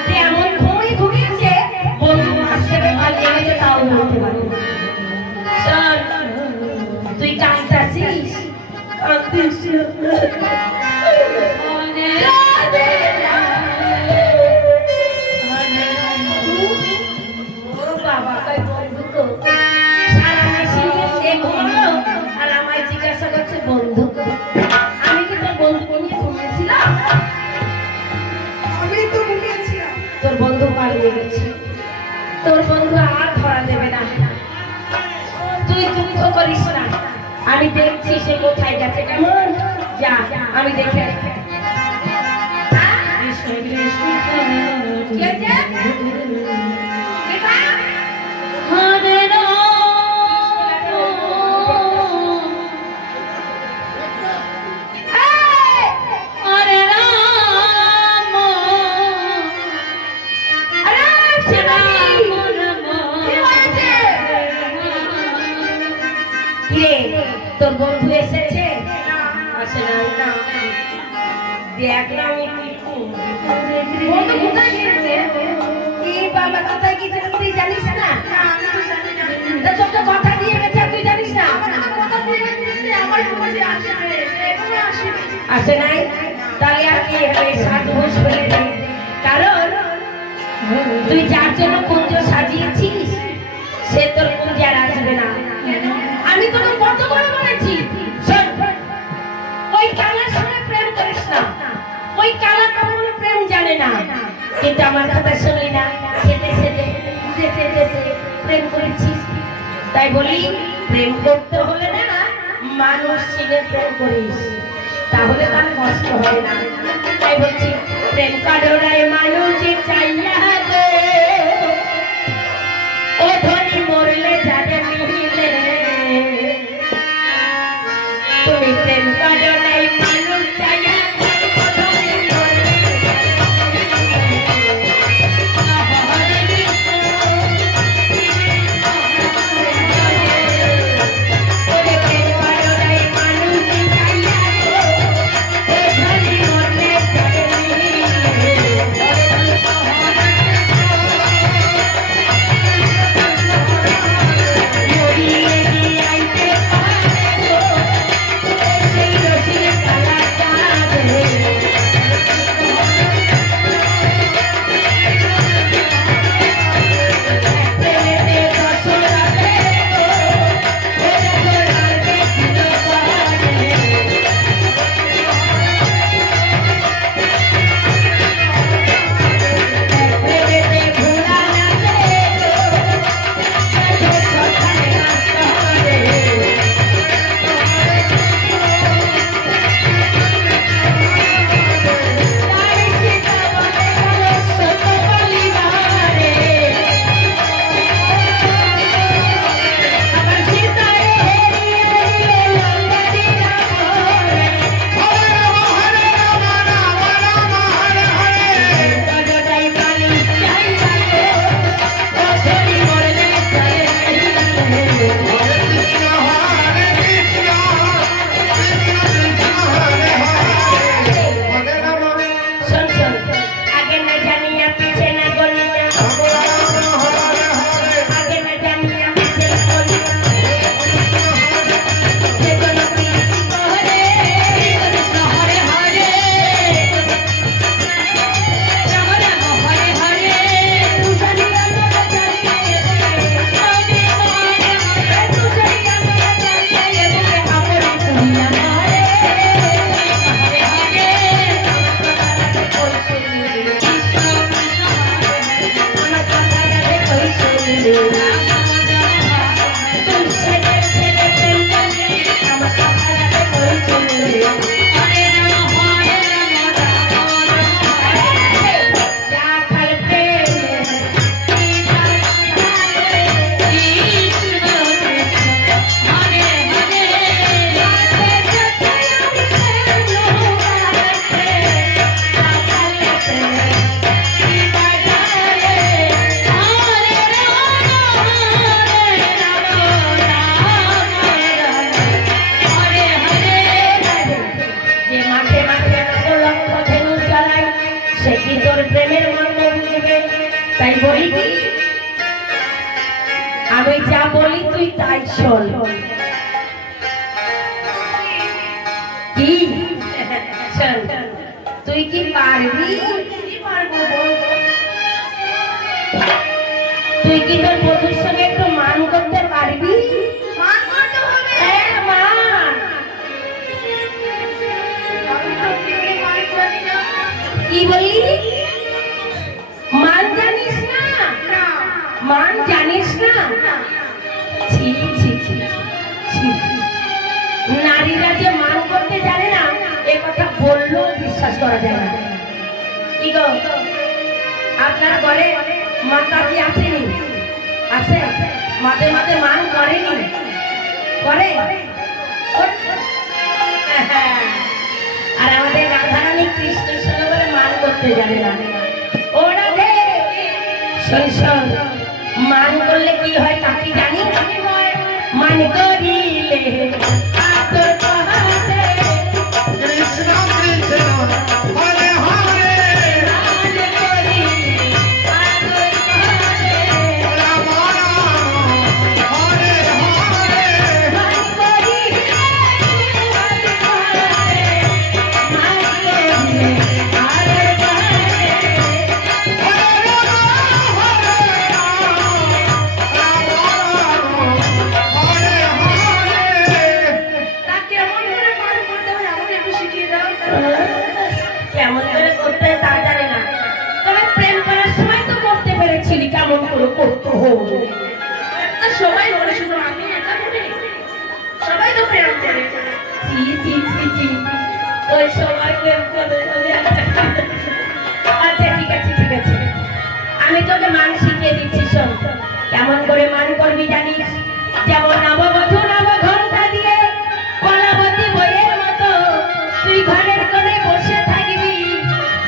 কেমন ঘুমিয়ে ঘুমিয়েছে, বন্ধু আসলে পালিয়ে গেছে তাও বলতে পারে না। শোন, তুই কাঁদতাছিস? কাঁদতিস না। রাধে রাধে। ও বাবা, কই বন্ধু গো? সারা রাশি নিয়ে সে ঘুমালো, আর আমায় জিজ্ঞাসা করছে বন্ধু গো। আমি কি তোর বন্ধুকে নিয়ে ঘুমিয়েছিলাম? আমি তো ঘুমিয়েছিলাম। তোর বন্ধু পালিয়ে গেছে, তোর বন্ধু আর ধরা দেবে না। তুই দুঃখ করিস না, আমি দেখছি সে কোথায় গেছে। কেমন যা, আমি দেখে আসি। কৃষ্ণ কৃষ্ণ কি হয়েছে? এটা? হরে রাম এই! হরে রাম আরে শিবানী! কি হয়েছে? কিরে, তোর বন্ধু এসেছে? আসে নাই না। দেখলাম একটু। বন্ধু কোথায় গিয়েছে? কি বাবা, কোথায় গিয়েছে তুই জানিস না? তা তোর তো কথা দিয়ে গেছে, আর তুই জানিস না? আসে নাই? তাহলে আর কি হবে, সাত ঘোষ ফেলে দে। কারণ তুই যার জন্য কুঞ্জ সাজিয়েছিস সে তোর কুঞ্জে আর আসবে না। আমি তোকে কত করে বলেছি, শোন, ওই কালার সঙ্গে প্রেম করিস না। ওই কালা কখনো প্রেম জানে না, কিন্তু আমার কথা শুনলি না। সেতে সেতে যেতে যেতে প্রেম করেছিস। তাই বলি, প্রেম করতে হলে না মানুষ চিনে প্রেম করিস, তাহলে তার কষ্ট হবে না। তাই বলছি, প্রেম কারণে মানুষ চাইয়া গো, ও ধনী মরলে যাবে মিলে। তুমি প্রেম কারণে মানুষ চাইয়া সে কি তোর প্রেমের মর্ম বুঝবে? তাই বলি কি, আমি যা বলি তুই তাই শোন। কি শোন, তুই কি পারবি? কি পারবো বল? তুই কি তোর বন্ধুর সঙ্গে একটু মান করতে পারবি? মান করতে হবে। হ্যাঁ, মান। আমি তো প্রেমে মান জানি না। কি বলি? মান জানিস না? না। মান জানিস না? ছি ছি ছি ছি। নারীরা যে মান করতে জানে না এ কথা বললেও বিশ্বাস করা যায় না। কি গো, আপনার ঘরে মাতাজি আসেনি? আছে? মাঝে মাঝে মান করেনি? করে? আর আমাদের রাধারানী কৃষ্ণের সঙ্গে বলে মান করতে জানে না। ও রাধে, শোন শোন, মান করলে কি হয় তা কি জানি? মান করিলে আদর পাহাড়ে, কৃষ্ণ কৃষ্ণ হরে হরে মান করিলে আদর পাহাড়ে, রাম রাম হরে হরে মান করিলে আদর পাহাড়ে, মান করিলে আদর পাহাড়ে। হরে রাম হরে তা কেমন করে মান করতে হয় আমাকে একটু শিখিয়ে দাও। কেমন করে করতে হয় তা জানে না, তবে প্রেম করার সময় তো করতে পেরেছিলি কেমন করে করতে হবে। তা সবাই বলে, শুধু আমি একা বলি? সবাই তো প্রেম করে। ছি ছি ছি ছি, ওই সময় প্রেম করে আচ্ছা ঠিক আছে ঠিক আছে, আমি তোকে মান শিখিয়ে দিচ্ছি। শোন, কেমন করে মান করবি জানিস? যেমন নববধূ নবঘণ্টা দিয়ে কলাবতী বইয়ের মতো তুই ঘরের কোণে বসে থাকবি,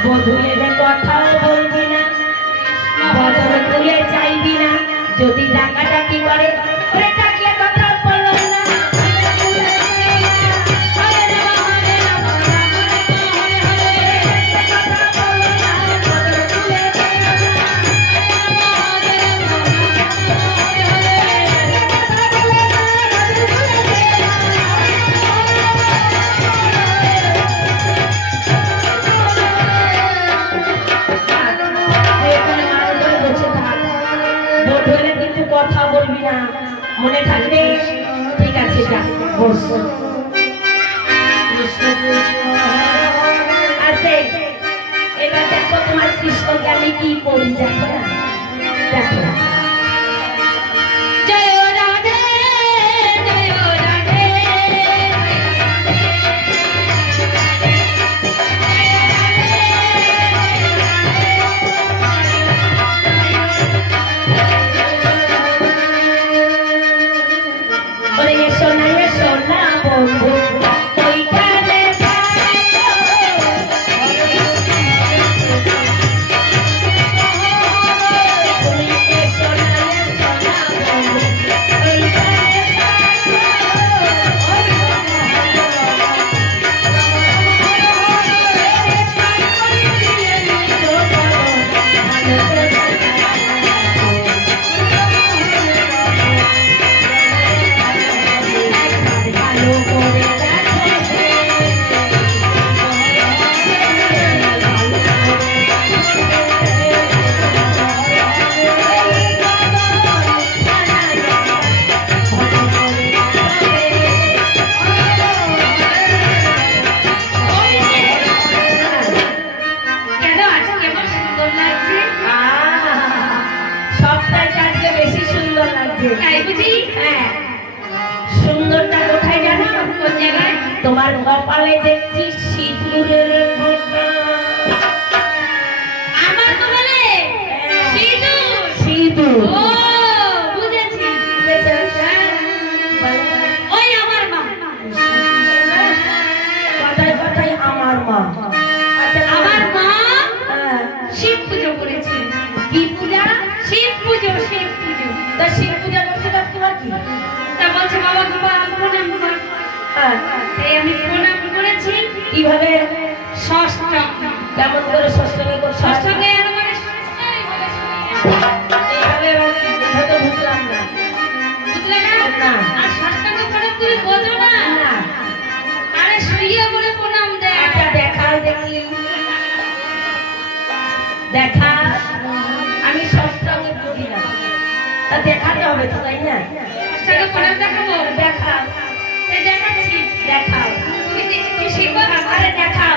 বধূ এলে কথাও বলবি না, বদল তুলে চাইবি না। যদি ডাকাডাকি করে ওরে ডাকলে কথা বললো না। হরে রাম, হরে রাম, রাম রাম, হরে হরে, কথা বললো না, বদল তুলে চাইবি না। হরে রাম, হরে হরে, কথা বললো না, বদল তুলে এখানে মান করে বসে থাক, ভোট হলে কিন্তু কথা বলবি না, মনে থাকবে? ঠিক আছে, যা বস। আস্তে, এবার দেখো তোমার কৃষ্ণকে আমি কি করি, দেখো না, দেখো। জয় রাধে, জয় রাধে, ওরে এসো না বন্ধু, ওইখানে থাকো। তুমি এসো না বন্ধু, ওইখানে থাকো। ভালো করে কেন আজকে আমার সুন্দর লাগছে? সবটাই আজকে বেশি সুন্দর লাগছে। তাই বুঝি? হ্যাঁ, সুন্দরটা কোথায় জানো? কোন জায়গায়? তোমার কপালে দেখছি সিঁদুরের ফোঁটা। আমার কপালে সিঁদুর। সিঁদুর। ও, বুঝেছি। ওই আমার মা। কথায় কথায় আমার মা। আচ্ছা, আমার মা হ্যাঁ, শিব পুজো করেছে। কি পূজা? শিব পুজো, শিব পুজো। তা শিব পূজা করছে, তার তোমার কি? তা বলছে বাবা প্রণাম কর। হ্যাঁ, তাই আমি প্রণাম করেছি। কিভাবে? ষষ্ঠ। কেমন করে ষষ্ঠমে করছে? দেখা আমি সবসঙ্গে বুঝি না, তা দেখাতে হবে তো, তাই না? সঙ্গে প্রণাম দেখাবো। দেখাও, এই দেখাচ্ছি। দেখাও, তুমি শিখবা? আরে দেখাও।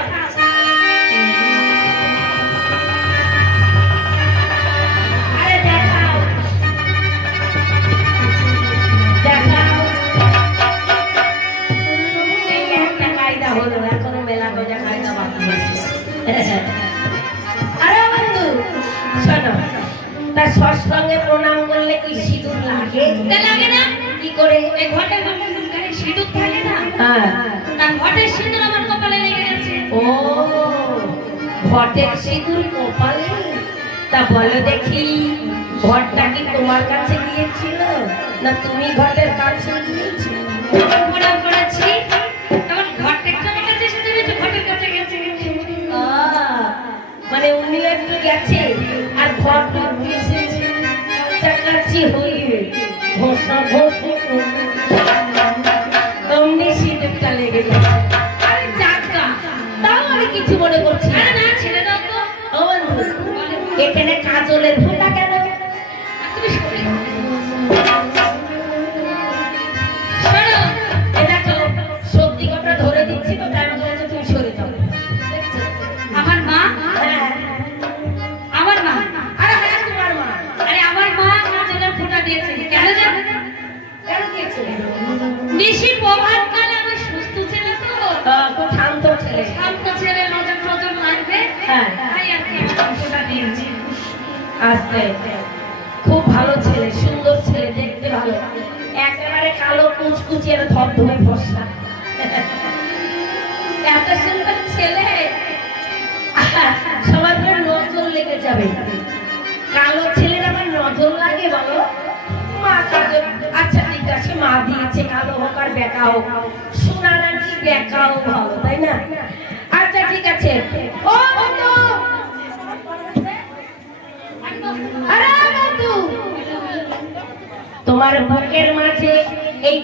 আরে দেখাও, দেখাও। এই একটা কায়দা হলো, এখনো মেলা মেলা কায়দা বাকি আছে। আরে বন্ধু শোনো, তার সৎসঙ্গে প্রণাম করলে কি সিঁদুর লাগে? তা লাগে না? কি করে? এই ঘটের গায়ে সিঁদুর থাকে না? হ্যাঁ। তার ঘটের সিঁদুর আমার কপালে লেগে গেছে। ও ঘটের সিঁদুর কপালে? তা বলো দেখি, ঘরটা কি তোমার কাছে গিয়েছিল না তুমি ঘটের কাছে গিয়েছিল? প্রণাম করেছি, তখন ঘরটা একটু আমার কাছে এসেছে, আমি একটু ঘটের কাছে গেছি। মানে উনি একটু গেছে আর ঘর এসেছে, কাছাকাছি হয়ে ঘষা ঘষে অমনি সিঁদুরটা লেগে গেছে। আরে যাকা, তাও আমি কিছু মনে করছি না। আরে না, ছেড়ে দাও তো। ও বন্ধু, এখানে কাজলের ফোঁটা কেন? তুমি সরে শোনো, এ দেখো সত্যি কথা ধরে দিচ্ছি তো, তাই আমাকে বলছে তুমি সরে যাও। আমার মা, হ্যাঁ, আমার মা, আরে হ্যাঁ তোমার মা। আরে আমার মা কাজলের ফোঁটা দিয়েছে। কেন জানো? কেন দিয়েছে? নিশি প্রভাতকালে আমি সুস্থ ছেলে তো, খুব শান্ত ছেলে। শান্ত ছেলে, নজর নজর লাগবে, হ্যাঁ। তাই আর কি আমাকে ফোঁটা দিয়েছে। আস্তে, খুব ভালো ছেলে, সুন্দর ছেলে, দেখতে ভালো, একেবারে কালো কুচকুচি আর ধবধবে ফর্সা। এত সুন্দর ছেলে, সবার পরে নজর লেগে যাবে। কালো ছেলের আমার নজর লাগে বলো? মা কাজল, আচ্ছা ঠিক আছে, মা দিয়েছে, কালো হোক আর বেকা হোক, সোনা নাকি বেকাও ভালো, তাই না? আচ্ছা ঠিক আছে। ও বন্ধু, আরে বন্ধু, তোমার বুকের মাঝে এই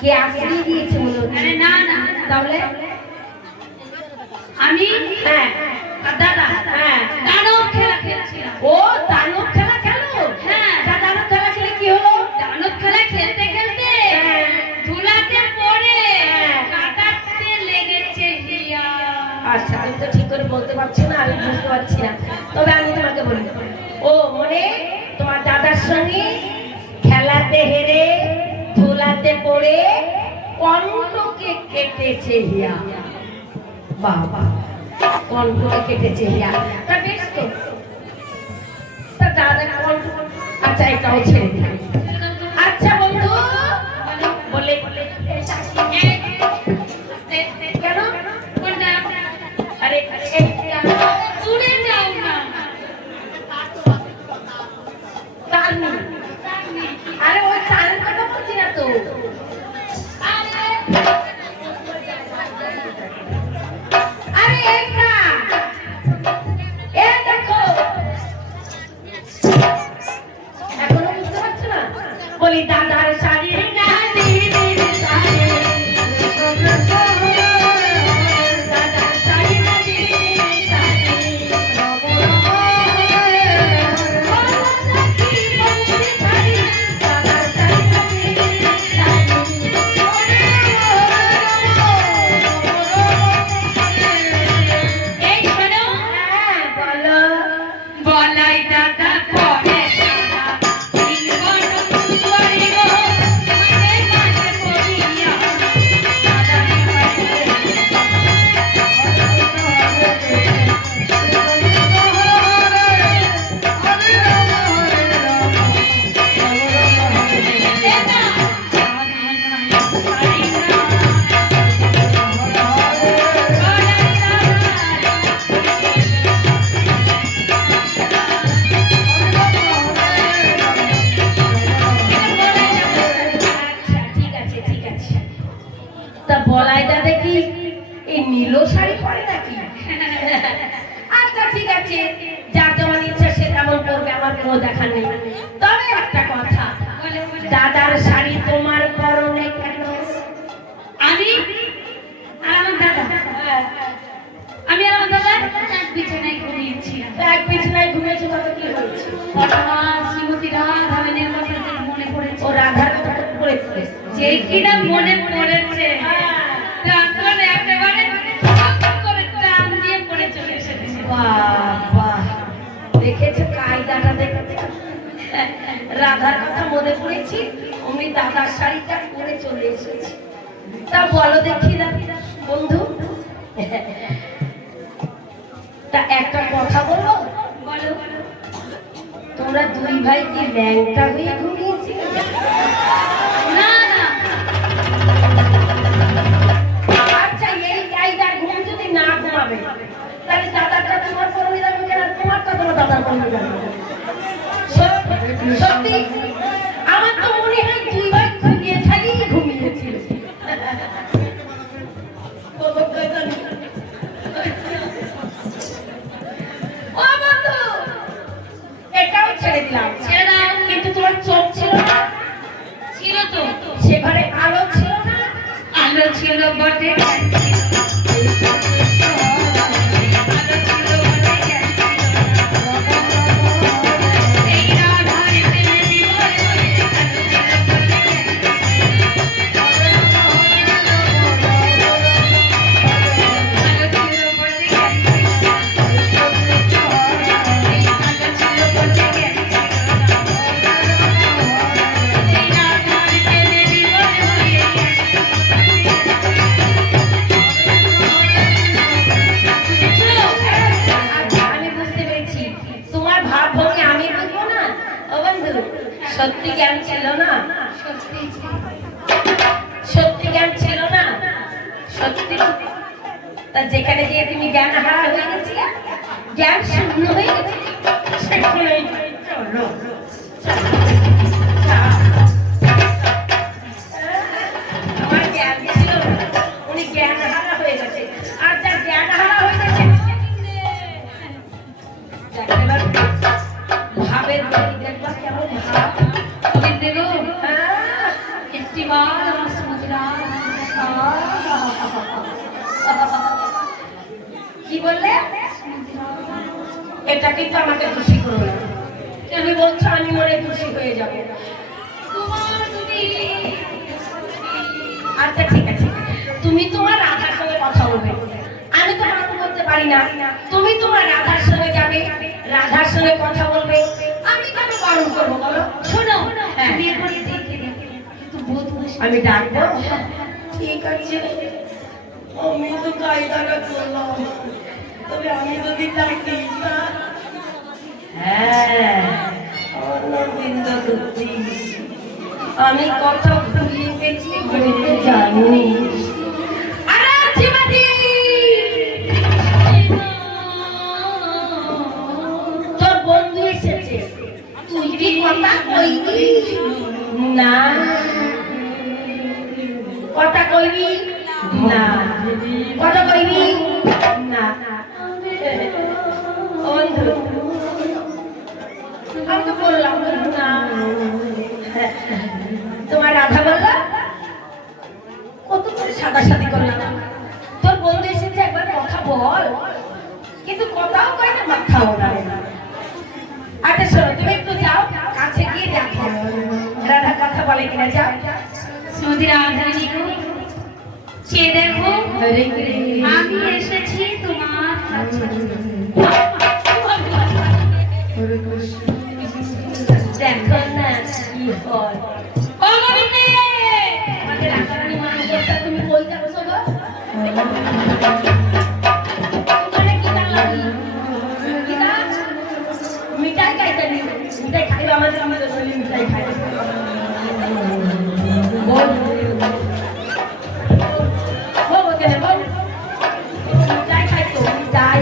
কে আশ্রয় দিয়েছে মনে হচ্ছে? আরে না না, তাহলে আমি হ্যাঁ, আর দাদা হ্যাঁ, দানব খেলা খেলছিলাম। ও দানব খেলা খেলো? হ্যাঁ। তা দানব খেলা খেলে কি হলো? দানব খেলা খেলতে খেলতে হ্যাঁ। ধুলাতে পড়ে হ্যাঁ। কাটাতে লেগেছে হিয়া। আচ্ছা, তুমি তো ঠিক করে বলতে পারছো না, আমি বুঝতে পারছি না, তবে আমি তোমাকে বলি, ও মানে তোমার দাদার সঙ্গে খেলাতে হেরে ধুলাতে পড়ে কণ্ঠকে কেটেছে হিয়া। বাবা, কণ্ঠকে কেটেছে হিয়া, তা বেশ তো। তা দাদা কণ্ঠ, আচ্ছা এটাও ছেড়ে দিলাম। আচ্ছা বন্ধু, বলে বলে কেন? কোনটা? আরে দূরে যাও না। আরে ওই চালের কথা বলছি না তো, আরে এইটা, এ দেখো, এখনো বুঝতে পারছো না? বলি দাদার শাড়ি না দিদি শাড়ি, দাদার শাড়ি না দিদি শাড়ি, এই শোনো, বলো। বলাই দাদা পরে সাদা, জীবন করিব মাঝে মাঝে পড়িয়া, দাদার মাঝে আচ্ছা ঠিক আছে ঠিক আছে। তা বলাই দাদা কি এই নীল শাড়ি পরে নাকি? আচ্ছা ঠিক আছে, যার যেমন ইচ্ছা সে তেমন করবে, আমার কোনো দেখা নেই। তবে একটা কথা, দাদার শাড়ি তোমার পরনে কেন? আমি আর আমার দাদা, আমি আর আমার দাদা এক বিছানায় ঘুমিয়ে ঘুমিয়েছো তাতে কি হয়েছে? আমার শ্রীমতী রাধারানীর কথা যে মনে পড়েছে, ও রাধার কথা মনে পড়েছে? যে কিনা মনে পড়েছে, তখন একেবারে ঠক করে টান দিয়ে পড়ে চলে এসেছে। বাবা, দেখেছো কায়দাটা, দেখেছো? রাধার কথা মনে পড়েছি, অমনি দাদার শাড়িটা পরে চলে এসেছি। তা বলো দেখি দাদা বন্ধু, তা একটা কথা বলো, বলো। তোমরা দুই ভাই কি ল্যাংটা হয়ে ঘুমিয়েছিলে? না না, আচ্ছা, এই কায়দার ঘুম যদি না ঘুমাবে তাহলে দাদারটা তোমার পরনে যাবে কেন, আর তোমারটা তোমার দাদার পরনে যাবে? সত্যি আমার তো মনে হয় দুই ভাই ঘুমিয়ে খালি ঘুমিয়েছিল। ও বন্ধু, এটাও ছেড়ে দিলাম, ছেড়ে দাও। কিন্তু তোমার চোখ ছিল না? ছিল তো, সে ঘরে আলো ছিল না? আলো ছিল বটে, এই রাধার প্রেমে বিভোর হয়ে আলো ছিল বটে, আলো ছিল বটে, আলো ছিল বটে, এই রাধার প্রেমে বিভোর হয়ে আচ্ছা, আমি বুঝতে পেরেছি তোমার ভাব ভঙ্গি আমি বুঝবো না। ও বন্ধু, সত্যি জ্ঞান ছিল না? সত্যি সত্যি জ্ঞান ছিল না? সত্যি? তা যেখানে গিয়ে তুমি জ্ঞান হারা হয়ে গেছিলে, জ্ঞান শূন্য হয়ে গেছে, সেখানেই চলো। আমার জ্ঞান ছিল না, উনি জ্ঞান হারা হয়ে গেছে, আর যার জ্ঞান হারা হয়ে গেছে এবার ভাবের দিকে দেখবা কেমন ভাব। তুমি দেবো আহ, একটি বার আমার শ্রীমতী কি বললে? এটা কিন্তু আমাকে খুশি করো না। তুমি বলছো আমি মনে খুশি হয়ে যাবো। তোমার যদি আচ্ছা ঠিক আছে, তুমি তোমার রাধার সঙ্গে কথা বলবে, আমি তো বারণ করতে পারি না। তুমি তোমার রাধার সঙ্গে যাবে, রাধার সঙ্গে কথা বলবে, আমি কেন বারণ করবো বলো? শোনো, হ্যাঁ। তুমি এখানে দেখে দেখে কিন্তু বোধ হয়ে আমি ডাকবো? ঠিক আছে, আমি তো কায়দাটা করলাম, তবে আমি যদি ডাকি না, হ্যাঁ, অরবিন্দ বুদ্ধি, আমি কথা ভুলিয়ে গেছি বলতে জানি। আরে শ্রীমতী, তোর বন্ধু এসেছে, তুই কি কথা কইবি? না, কথা কইবি না, কথা কইবি না। বন্ধু, আমি তো বললাম বন্ধু না। তোমার রাধা বললা কত করে সাদা সাদি করলাম, তোর বন্ধু এসেছে একবার কথা বল, কিন্তু কথাও কয় না, মাথাও নাড়ে না। আচ্ছা শোনো, তুমি একটু যাও, কাছে গিয়ে দেখো রাধা কথা বলে কিনা, যাও। শ্রীমতী রাধারানী গো, চেয়ে দেখো, হরে কৃষ্ণ। আমি এসেছি তোমার কাছে। দেখো না কি হয়। ও গোবিন্দে, আমাদের রাধারানী মানুষটা তুমি কই যাবো গো? ওখানে কি গান লাগি? কি গান? মিঠাই খাইতে নি, মিঠাই খাইবে আমাদের, আমাদের বলি মিঠাই খাইবে। বল বল কেন বল? মিঠাই খাইতো, মিঠাই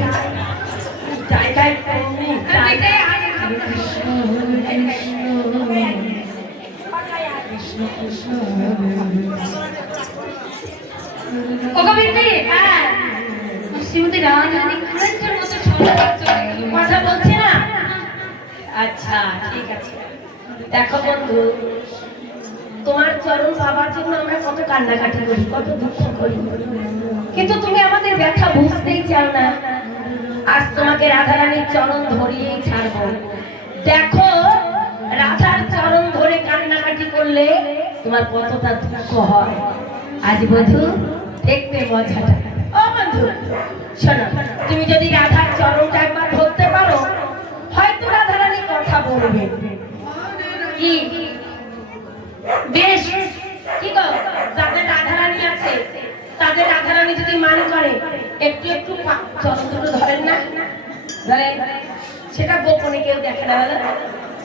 মিঠাই খাইতো, মিঠাই। ও গোবিন্দে, হ্যাঁ, শ্রীমতী রাধারানী খারাপের মতো কথা বলছে না? আচ্ছা ঠিক আছে। দেখো বন্ধু, তোমার চরণ বাবার জন্য আমরা কত কান্নাকাটি করি, কত দুঃখ করি, কিন্তু তুমি আমাদের ব্যথা বুঝতেই চাও না। আজ তোমাকে রাধারানীর চরণ ধরিয়েই ছাড়বো। দেখো রাধার চরণ ধরে কান্নাকাটি করলে তোমার কতটা দুঃখ হয়। আজ বধূ দেখবে মজাটা। ও বন্ধু শোনো, তুমি যদি রাধার চরণটা একবার ধরতে পারো, হয়তো রাধারানী কথা বলবে। কি বেশ, কি গো, যাদের রাধারানী আছে তাদের রাধারানী যদি মান করে একটু একটু চরণ দুটো ধরেন না, ধরেন, সেটা গোপনে কেউ দেখে না।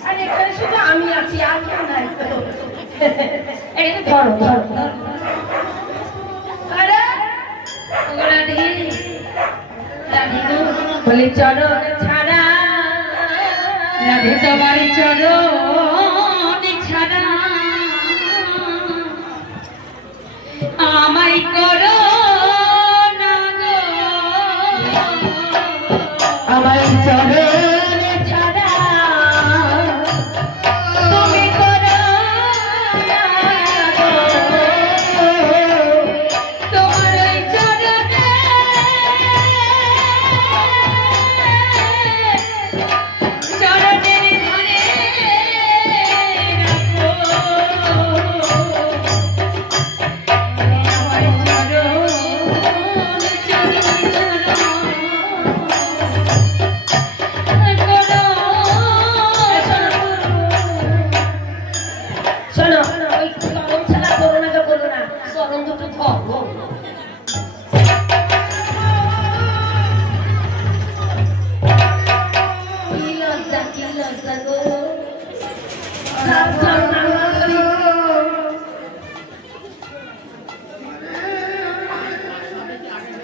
আর এখানে শুধু আমি আছি, আর কেউ নাই। এটা ধরো ধরো ধরো। আরে ও রাধে, রাধে গো, বলে চরণ ছাড়া, রাধে তোমার চরণ ছাড়া আমায় করো না গো, আমার চরণ ছাড়া তুমি করো না গো, তোমার ওই চরণে চরণের ধরে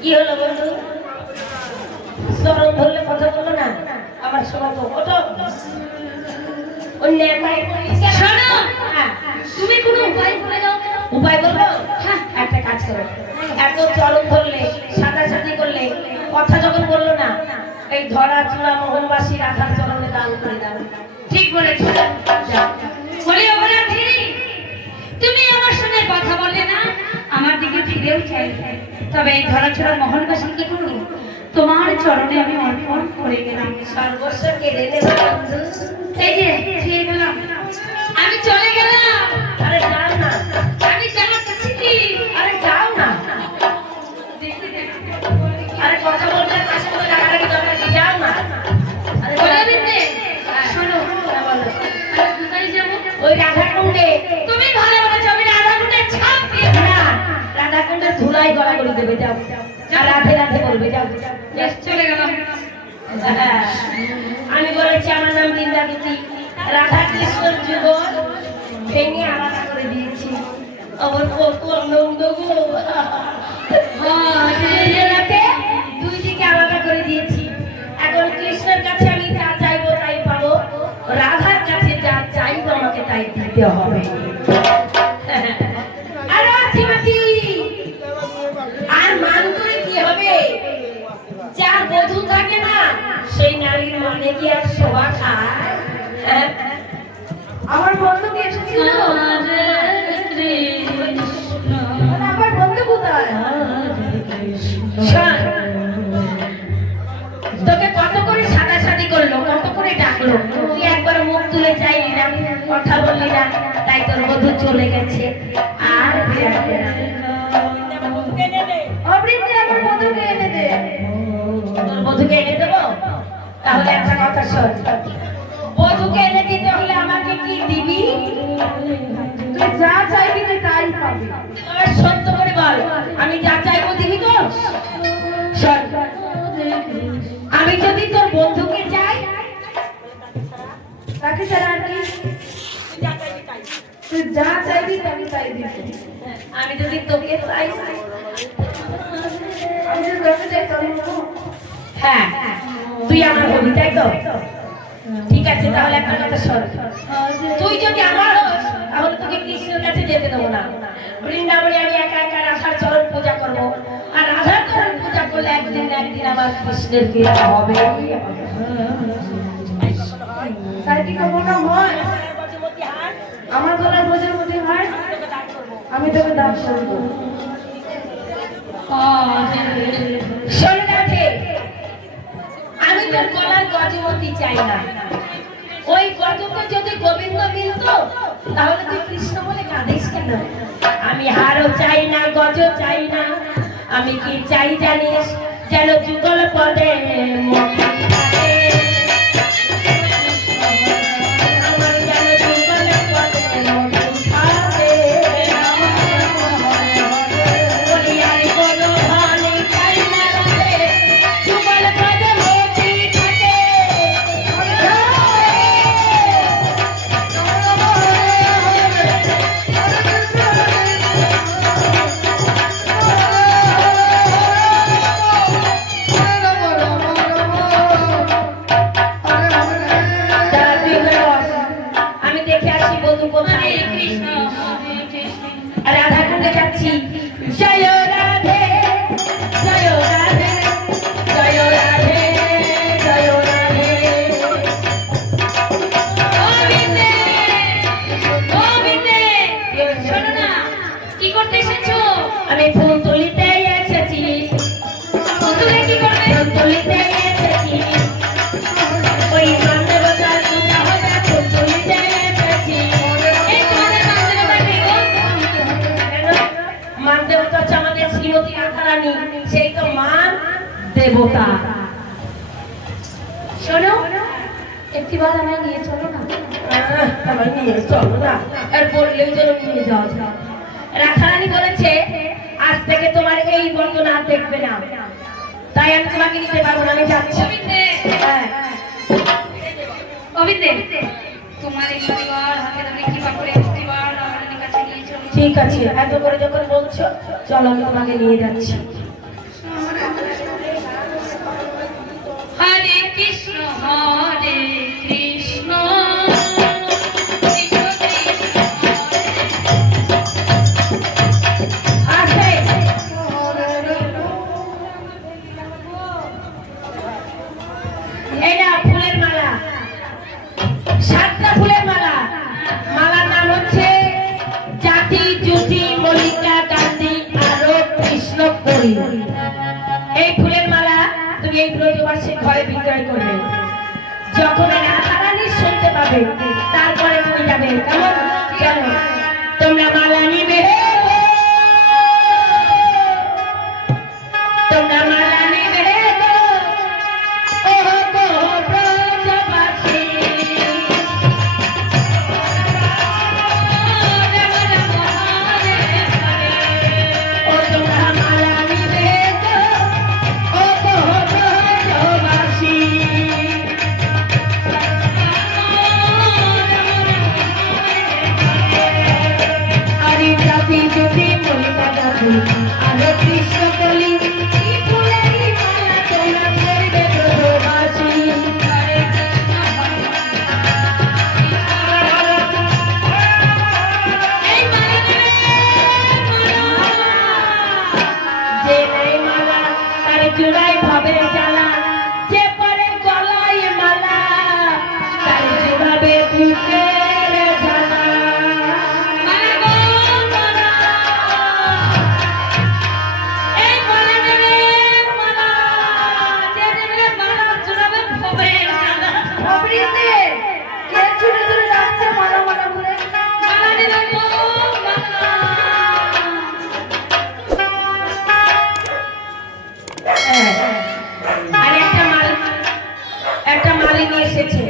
কি হলো বন্ধু? চরণ ধরলে কথা বললো না, আমার সময় তো ওটো তুমি কোনো উপায় করে দাও। উপায় বলবো? হ্যাঁ, একটা কাজ করো, এত চরণ ধরলে সাদাসাদি করলে কথা যখন বললো না, এই ধরা চূড়া মোহনবাসী রাধার চরণে দান করে দাও। ঠিক বলেছো। বলি অপরাধী, তুমি আমার সঙ্গে কথা বললে না, আমার দিকে ফিরেও চাই, তবে এই ধরা চূড়া মোহনবাসী কি করবো? তোমার চরণে আমি অর্পণ করে গেলাম, সর্বস্ব কেড়ে নেব বন্ধু। এই যে ঠিক গেলাম, আমি চলে গেলাম। আরে যাও না, আমি জানাচ্ছি কি, আরে যাও না, আরে কথা বলতে তার সাথে ডাকাডাকি দরকার নেই, যাও না। আরে বলে দিতে শোনো, বলো কোথায় যাবো? ওই রাধাকুণ্ডে। তুমি ভালো বলেছো, আমি রাধাকুণ্ডে ছাপ দিয়ে না, রাধাকুণ্ডের ধুলাই গড়াগড়ি দেবে, যাও। আর রাধে রাধে বলবে, যাও। চলে গেলাম। আমি বলেছি আমার নাম বৃন্দাবতী, রাধা কৃষ্ণর যুগল ভেঙে আলাদা করে দিয়েছি। আমার কত আনন্দ গো, দুই দিকে আলাদা করে দিয়েছি। এখন কৃষ্ণের কাছে আমি যা চাইবো তাই পাবো, রাধার কাছে যা চাইবো আমাকে তাই দিতে হবে। আর মান করে কি হবে? যার বধূ থাকে না, সেই নারীর মানে কি আর শোভা খায়? আমার বন্ধু কি এসেছিল? আমার বন্ধু কোথায়? তোকে কত করে সাদাসাদি করলো, কত করে ডাকলো, তুই একবার মুখ তুলে চাইলি না, কথা বললি না, তাই তোর বধূ চলে গেছে। আর অবৃত্তি আমার বন্ধুকে এনে দে। তোর বধূকে এনে দেবো? তাহলে একটা কথা শোন, বধূকে এনে দিতে হলে আমাকে কি দিবি? তুই যা চাইবি তুই তাই পাবি। তবে সত্য করে বল, আমি যা চাইবো দিবি তো? শোন, আমি যদি তোর বন্ধুকে চাই, তাকে ছাড়া আর কি? তুই যা চাইবি আমি তাই দিব। আমি যদি তোকে চাই, আমি যদি তোকে চাই তবে হ্যাঁ তুই আমার হবি, তাই তো? ঠিক আছে, তাহলে একটা কথা শোন, তুই যদি আমার হোস তাহলে তোকে কৃষ্ণের কাছে যেতে দেবো না। বৃন্দাবনে আমি একা একা রাধার চরণ পূজা করবো, আর রাধার চরণ পূজা করলে একদিন না একদিন আমার কৃষ্ণের কৃপা হবে। তাই কি কখনো হয়? আমার গলার বোঝার মধ্যে হয়, আমি তোকে দান করবো। শোন রাধে, ফুলের গলার গজমতি চাই না। ওই গজকে যদি গোবিন্দ মিলতো তাহলে তুই কৃষ্ণ বলে কাঁদিস কেন? আমি হারও চাই না, গজ চাই না, আমি কি চাই জানিস? যেন যুগল পদে মতি থাকে। আমার যেন যুগল পদে মতি থাকে। বলি আর কোনো হানি চাই না রে, যুগল পদে মতি থাকে। আমি দেখে আসি বন্ধু কোথায়। রাধা কুণ্ডে যাচ্ছি। জয় রাধে, জয় রাধে, জয় রাধে, জয় রাধে। শোনো না, কি করতে এসেছো? আমি ফুল তুলিতে এসেছি। তুমি কি করবে? ফুল তুলিতে এসেছি। ওই মানবতার পূজা হবে, ফুল তুলিতে এসেছি। এই তোমাদের বান্ধবীরা কে গো? কেন? মান দেবতা হচ্ছে আমাদের শ্রীমতী রাধারানী, সেই তো মান দেবতা। শোনো, একটিবার আমায় নিয়ে চলো না। আমার নিয়ে চলো না, আর বললেই যেন নিয়ে যাওয়া যায়। রাধারানী বলেছে আজ থেকে তোমার এই বন্ধন আর দেখবে না, তাই আমি তোমাকে নিতে পারবো না, আমি যাচ্ছি। হ্যাঁ, অবিন্দে, তোমার একটিবার হাতে ধরে কৃপা করে একটিবার রাধারানীর কাছে নিয়ে চলো। ঠিক আছে, এত করে যখন বলছো চলো আমি তোমাকে নিয়ে যাচ্ছি। হরে কৃষ্ণ হরে কৃষ্ণ কৃষ্ণ কৃষ্ণ আসে এটা ফুলের মালা, 7টা ফুলের মালা। মালার নাম হচ্ছে জাতি, জুটি, মল্লিকা, কান্তি, আরো কৃষ্ণ করি। এই ফুলের মালা তুমি এই ব্রজবাসীর ঘরে বিক্রয় করবে। যখন রাধারানী শুনতে পাবে তারপরে তুমি যাবে। কেমন? চলো তোমরা মালা নিবে, তোমরা মালা নিবে গো, ও গো ব্রজবাসী। ও তোমরা মালা নিবে গো, ও গো ব্রজবাসী। আরে জাতি জুটি মল্লিকা জাতি আরো কৃষ্ণ কলি, কি ফুলেরই মালা তোমরা করবে ব্রজবাসী। এই মালা নেবে, যে নেই মালা তার চূড়ায় ভাবে জ্বালা, যে পরে গলায় মালা তার চূড়াবে বুকের জ্বালা। এই মালা নেবে, মালা যে নেবে মালা চূড়াবে ভবের জ্বালা। অমৃতে কে চুরি চুরি ডাকছে মালা মালা বলে? মালা নেবে গো, মালা। আর একটা মালিনী এসেছে,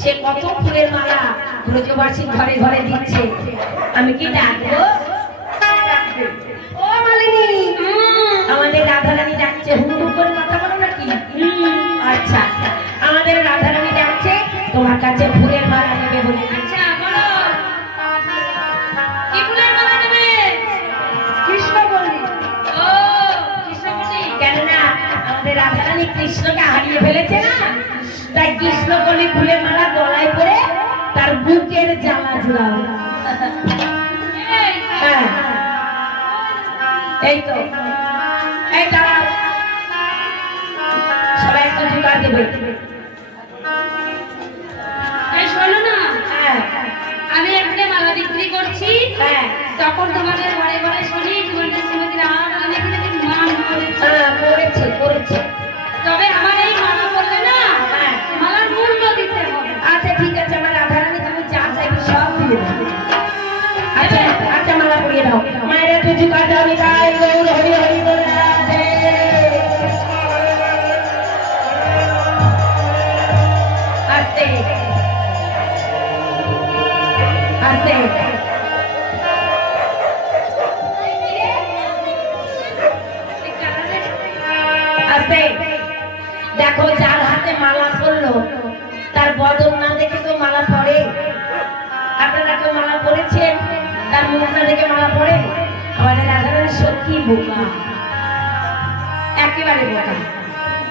সে কত ফুলের মালা ব্রজবাসী ঘরে ঘরে দিচ্ছে। আমি কি ডাকবো? ও মালিনী, আমাদের রাধারানী ডাকছে। হুড় করে কথা বলো নাকি? আচ্ছা, আমাদের রাধারানী ডাকছে তোমার কাছে ফুলের মালা নেবে বলে। আচ্ছা বলো, কি ফুলের মালা নেবে? কৃষ্ণ বলি। ও কৃষ্ণপতি। কেননা আমাদের রাধারানী কৃষ্ণকে হারিয়ে ফেলেছে না, তাই কৃষ্ণকলি ফুলের মালা গলায় পরে তার বুকের জ্বালা জুড়াও। এই, হ্যাঁ, এই তো, এই দাঁড়াও, সবাই একটু জোগাড় দেবে। এই শোনো না, হ্যাঁ আমি এখানে মালা বিক্রি করছি। হ্যাঁ তখন তোমাদের ঘরে ঘরে শুনি তোমাদের শ্রীমতী রাধারানী এখানে মান করেছে। হ্যাঁ, করেছে করেছে। তবে আমার এই মালা পড়লে একটু ঝুঁকাতে হবে তাই গৌর হরি হরি বলে রাধে। আস্তে আস্তে আস্তে। দেখো যার হাতে মালা পড়লো তার বদন না দেখে তো মালা পড়ে। আপনারা কেউ মালা পড়েছেন? তার মুখ না দেখে মালা পড়ে? আমাদের রাধারানী সত্যি বোকা, একেবারে বোকা।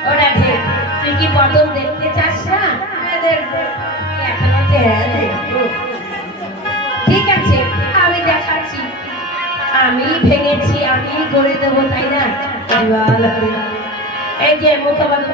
ওরা ঠিক, তুই কি বদন দেখতে চাস না? দেখবো এখনো যে দেখবো। ঠিক আছে, আমি দেখাচ্ছি। আমি ভেঙেছি, আমি করে দেবো, তাই না? এই যে মুখবন্ধ